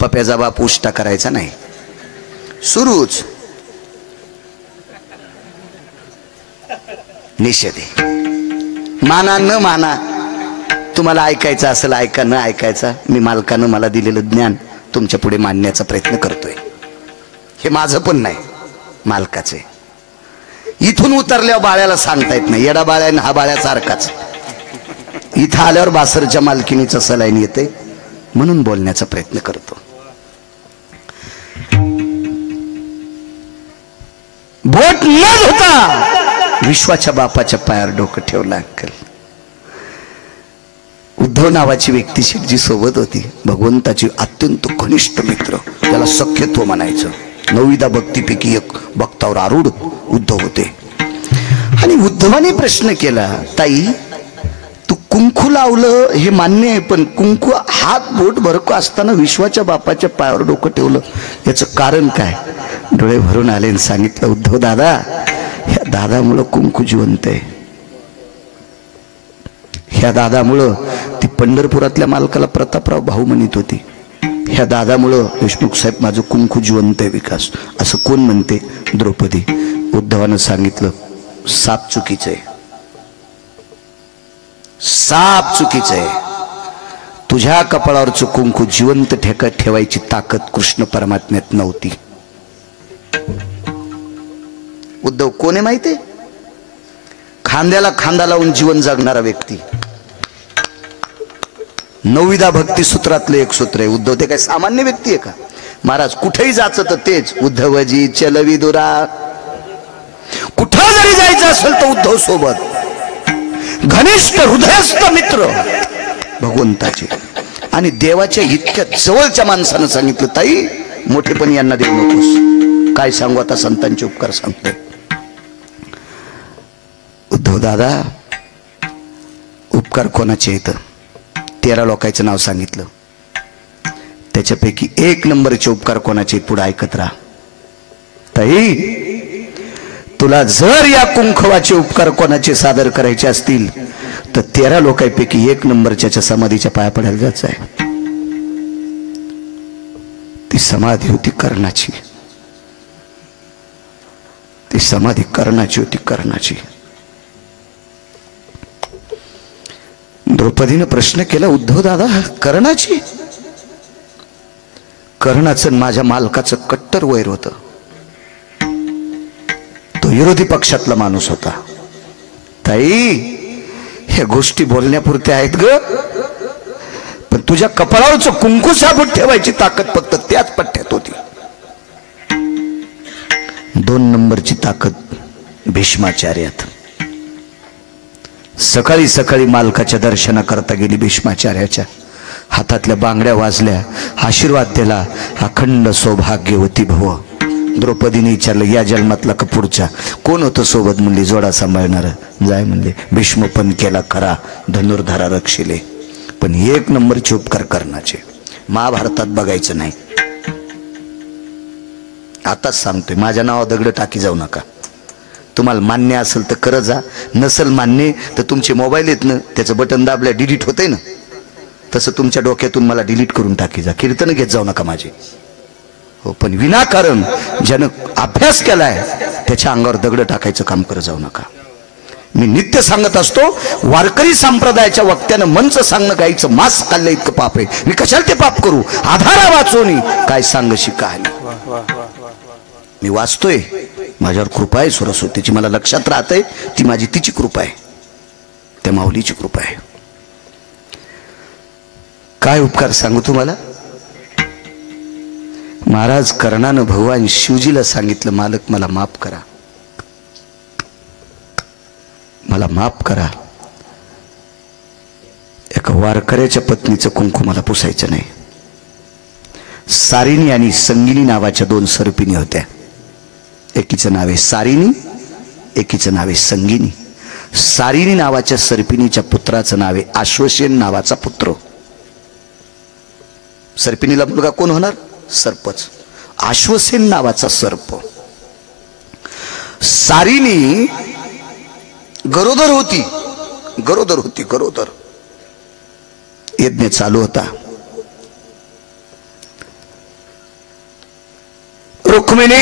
पप्याचा बाप उष्टा करायचा नाही. सुरूच निषेध आहे. माना न माना, तुम्हाला ऐकायचं असेल ऐका, न ऐकायचा मी मालकानं मला दिलेलं ज्ञान तुमच्या पुढे मांडण्याचा प्रयत्न करतोय. हे माझं पण नाही, मालकाचे. इथून उतरल्यावर बाळ्याला सांगता येत नाही. येडा बाळ्यानं हा बाळ्यासारखाच. इथं आल्यावर बासरच्या मालकिनीचं सलाईन येते म्हणून बोलण्याचा प्रयत्न करतो. बोट न धुता विश्वाच्या बापाच्या पायावर डोकं ठेवलं. अंकल उद्धव नावाची व्यक्ती शेठजी सोबत होती. भगवंताची अत्यंत घनिष्ठ मित्र, त्याला सख्यत्व म्हणायचं. 9दा भक्तीपैकी एक भक्तावर आरूढ उद्धव होते. आणि उद्धवाने प्रश्न केला, ताई तू कुंकू लावलं हे मान्य आहे, पण कुंकू हात बोट भरको असताना विश्वाच्या बापाच्या पायावर डोकं ठेवलं, याचं कारण काय? डोळे भरून आले आणि सांगितलं, उद्धव दादा, ह्या दादामुळं कुंकू जिवंत आहे. ह्या दादामुळं ती पंढरपुरातल्या मालकाला प्रतापराव भाऊ म्हणत होती. ह्या दादामुळं देशमुख साहेब माझं कुंकू जिवंत आहे. विकास असं कोण म्हणते? द्रौपदी. उद्धवानं सांगितलं, साप चुकीचं आहे. साप चुकीचं आहे. तुझ्या कपाळावरचं कुंकू जिवंत ठेवायची ताकद कृष्ण परमात्म्यात नव्हती. उद्धव कोण आहे माहितीये? खांद्याला खांदा लावून जीवन जगणारा व्यक्ती. 9दा भक्ती सूत्रातलं एक सूत्र आहे. उद्धव ते काय सामान्य व्यक्ती आहे का? महाराज कुठेही जायचं तर तेच उद्धवजी चलवी दुरा. कुठं जरी जायचं असेल तर उद्धव सोबत. घनिष्ठ हृदयस्थ मित्र भगवंताचे. आणि देवाच्या इतक्या जवळच्या माणसानं सांगितलं, ताई मोठेपणी यांना देऊ नकोस. काय सांगू आता, संतांचे उपकार सांगतोय. उद्धव दादा, उपकार कोणाचे आहेत? 13 लोकांचं नाव सांगितलं. त्याच्यापैकी 1 नंबरचे उपकार कोणाचे आहेत? पुढे ऐकत राहा. ताई तुला जर या कुंकवाचे उपकार कोणाचे सादर करायचे असतील तर 13 लोकांपैकी 1 नंबरच्या समाधीच्या पाया पडायला जायचं आहे. ती समाधी होती कर्णाची. ती समाधी कर्णाची होती, कर्णाची. द्रौपदीने प्रश्न केला, उद्धव दादा कर्णाची? कर्णाचं माझ्या मालकाचं कट्टर वैर होतं. तो विरोधी पक्षातला माणूस होता. ताई ह्या गोष्टी बोलण्यापुरत्या आहेत ग, पण तुझ्या कपाळावरचं कुंकू साबूत ठेवायची ताकद फक्त त्याच पट्ट्यात होती. 2 नंबरची ताकद भीष्माचार्यात सकाळी सकाळी मालकाच्या दर्शनाकरता गेली. भीष्माचार्याच्या हातातल्या बांगड्या वाजल्या, आशीर्वाद दिला, अखंड सौभाग्यवती भव. द्रौपदीने विचारलं, या जन्मातला का पुढच्या? कोण होतं सोबत? म्हणली, जोडा सांभाळणार. जाय म्हणले. भीष्म पण केला खरा, धनुर्धारा रक्षिले, पण एक नंबरचे उपकार करण्याचे. महाभारतात बघायचं नाही. आताच सांगतोय, माझ्या नावावर दगड टाकी जाऊ नका. तुम्हाला मान्य असेल तर करत जा, नसेल मान्य तर तुमचे मोबाईल आहेत ना, त्याचं बटन दाबल्या डिलीट होतंय ना, तसं तुमच्या डोक्यातून मला डिलीट करून टाकी जा. कीर्तन घेत जाऊ नका माझे. हो, पण विनाकारण ज्यानं अभ्यास केलाय त्याच्या अंगावर दगड टाकायचं काम करत जाऊ नका. मी नित्य सांगत असतो, वारकरी संप्रदायाच्या वक्त्यानं मंच सांगणं गायचं मांस खाल्लं इतकं पाप आहे. मी कशाला ते पाप करू? आधारा वाचवणी काय सांगशी कहाणी. मी वाचतोय, माझ्यावर कृपा आहे सरस्वतीची, मला लक्षात राहतंय ती माझी तिची कृपा आहे, त्या माऊलीची कृपा आहे. काय उपकार सांगू तुम्हाला? महाराज कर्णानं भगवान शिवजीला सांगितलं, मालक मला माफ करा, मला माफ करा. एका वारकऱ्याच्या पत्नीचं कुंकू मला पुसायचं नाही. सारिणी आणि संगिनी नावाच्या दोन सर्पिणी होत्या. एकीचं नाव आहे सारिणी, एकीचं नाव आहे संगिनी. सारिणी नावाच्या सर्पिणीच्या पुत्राचं नाव आहे आश्वसेन नावाचा पुत्र. सर्पिणीला मुलगा कोण होणार? सर्पच. आश्वसेन नावाचा सर्प. सारिणी गरोदर होती, गरोदर होती, गरोदर. यज्ञ चालू होता. रुक्मिणी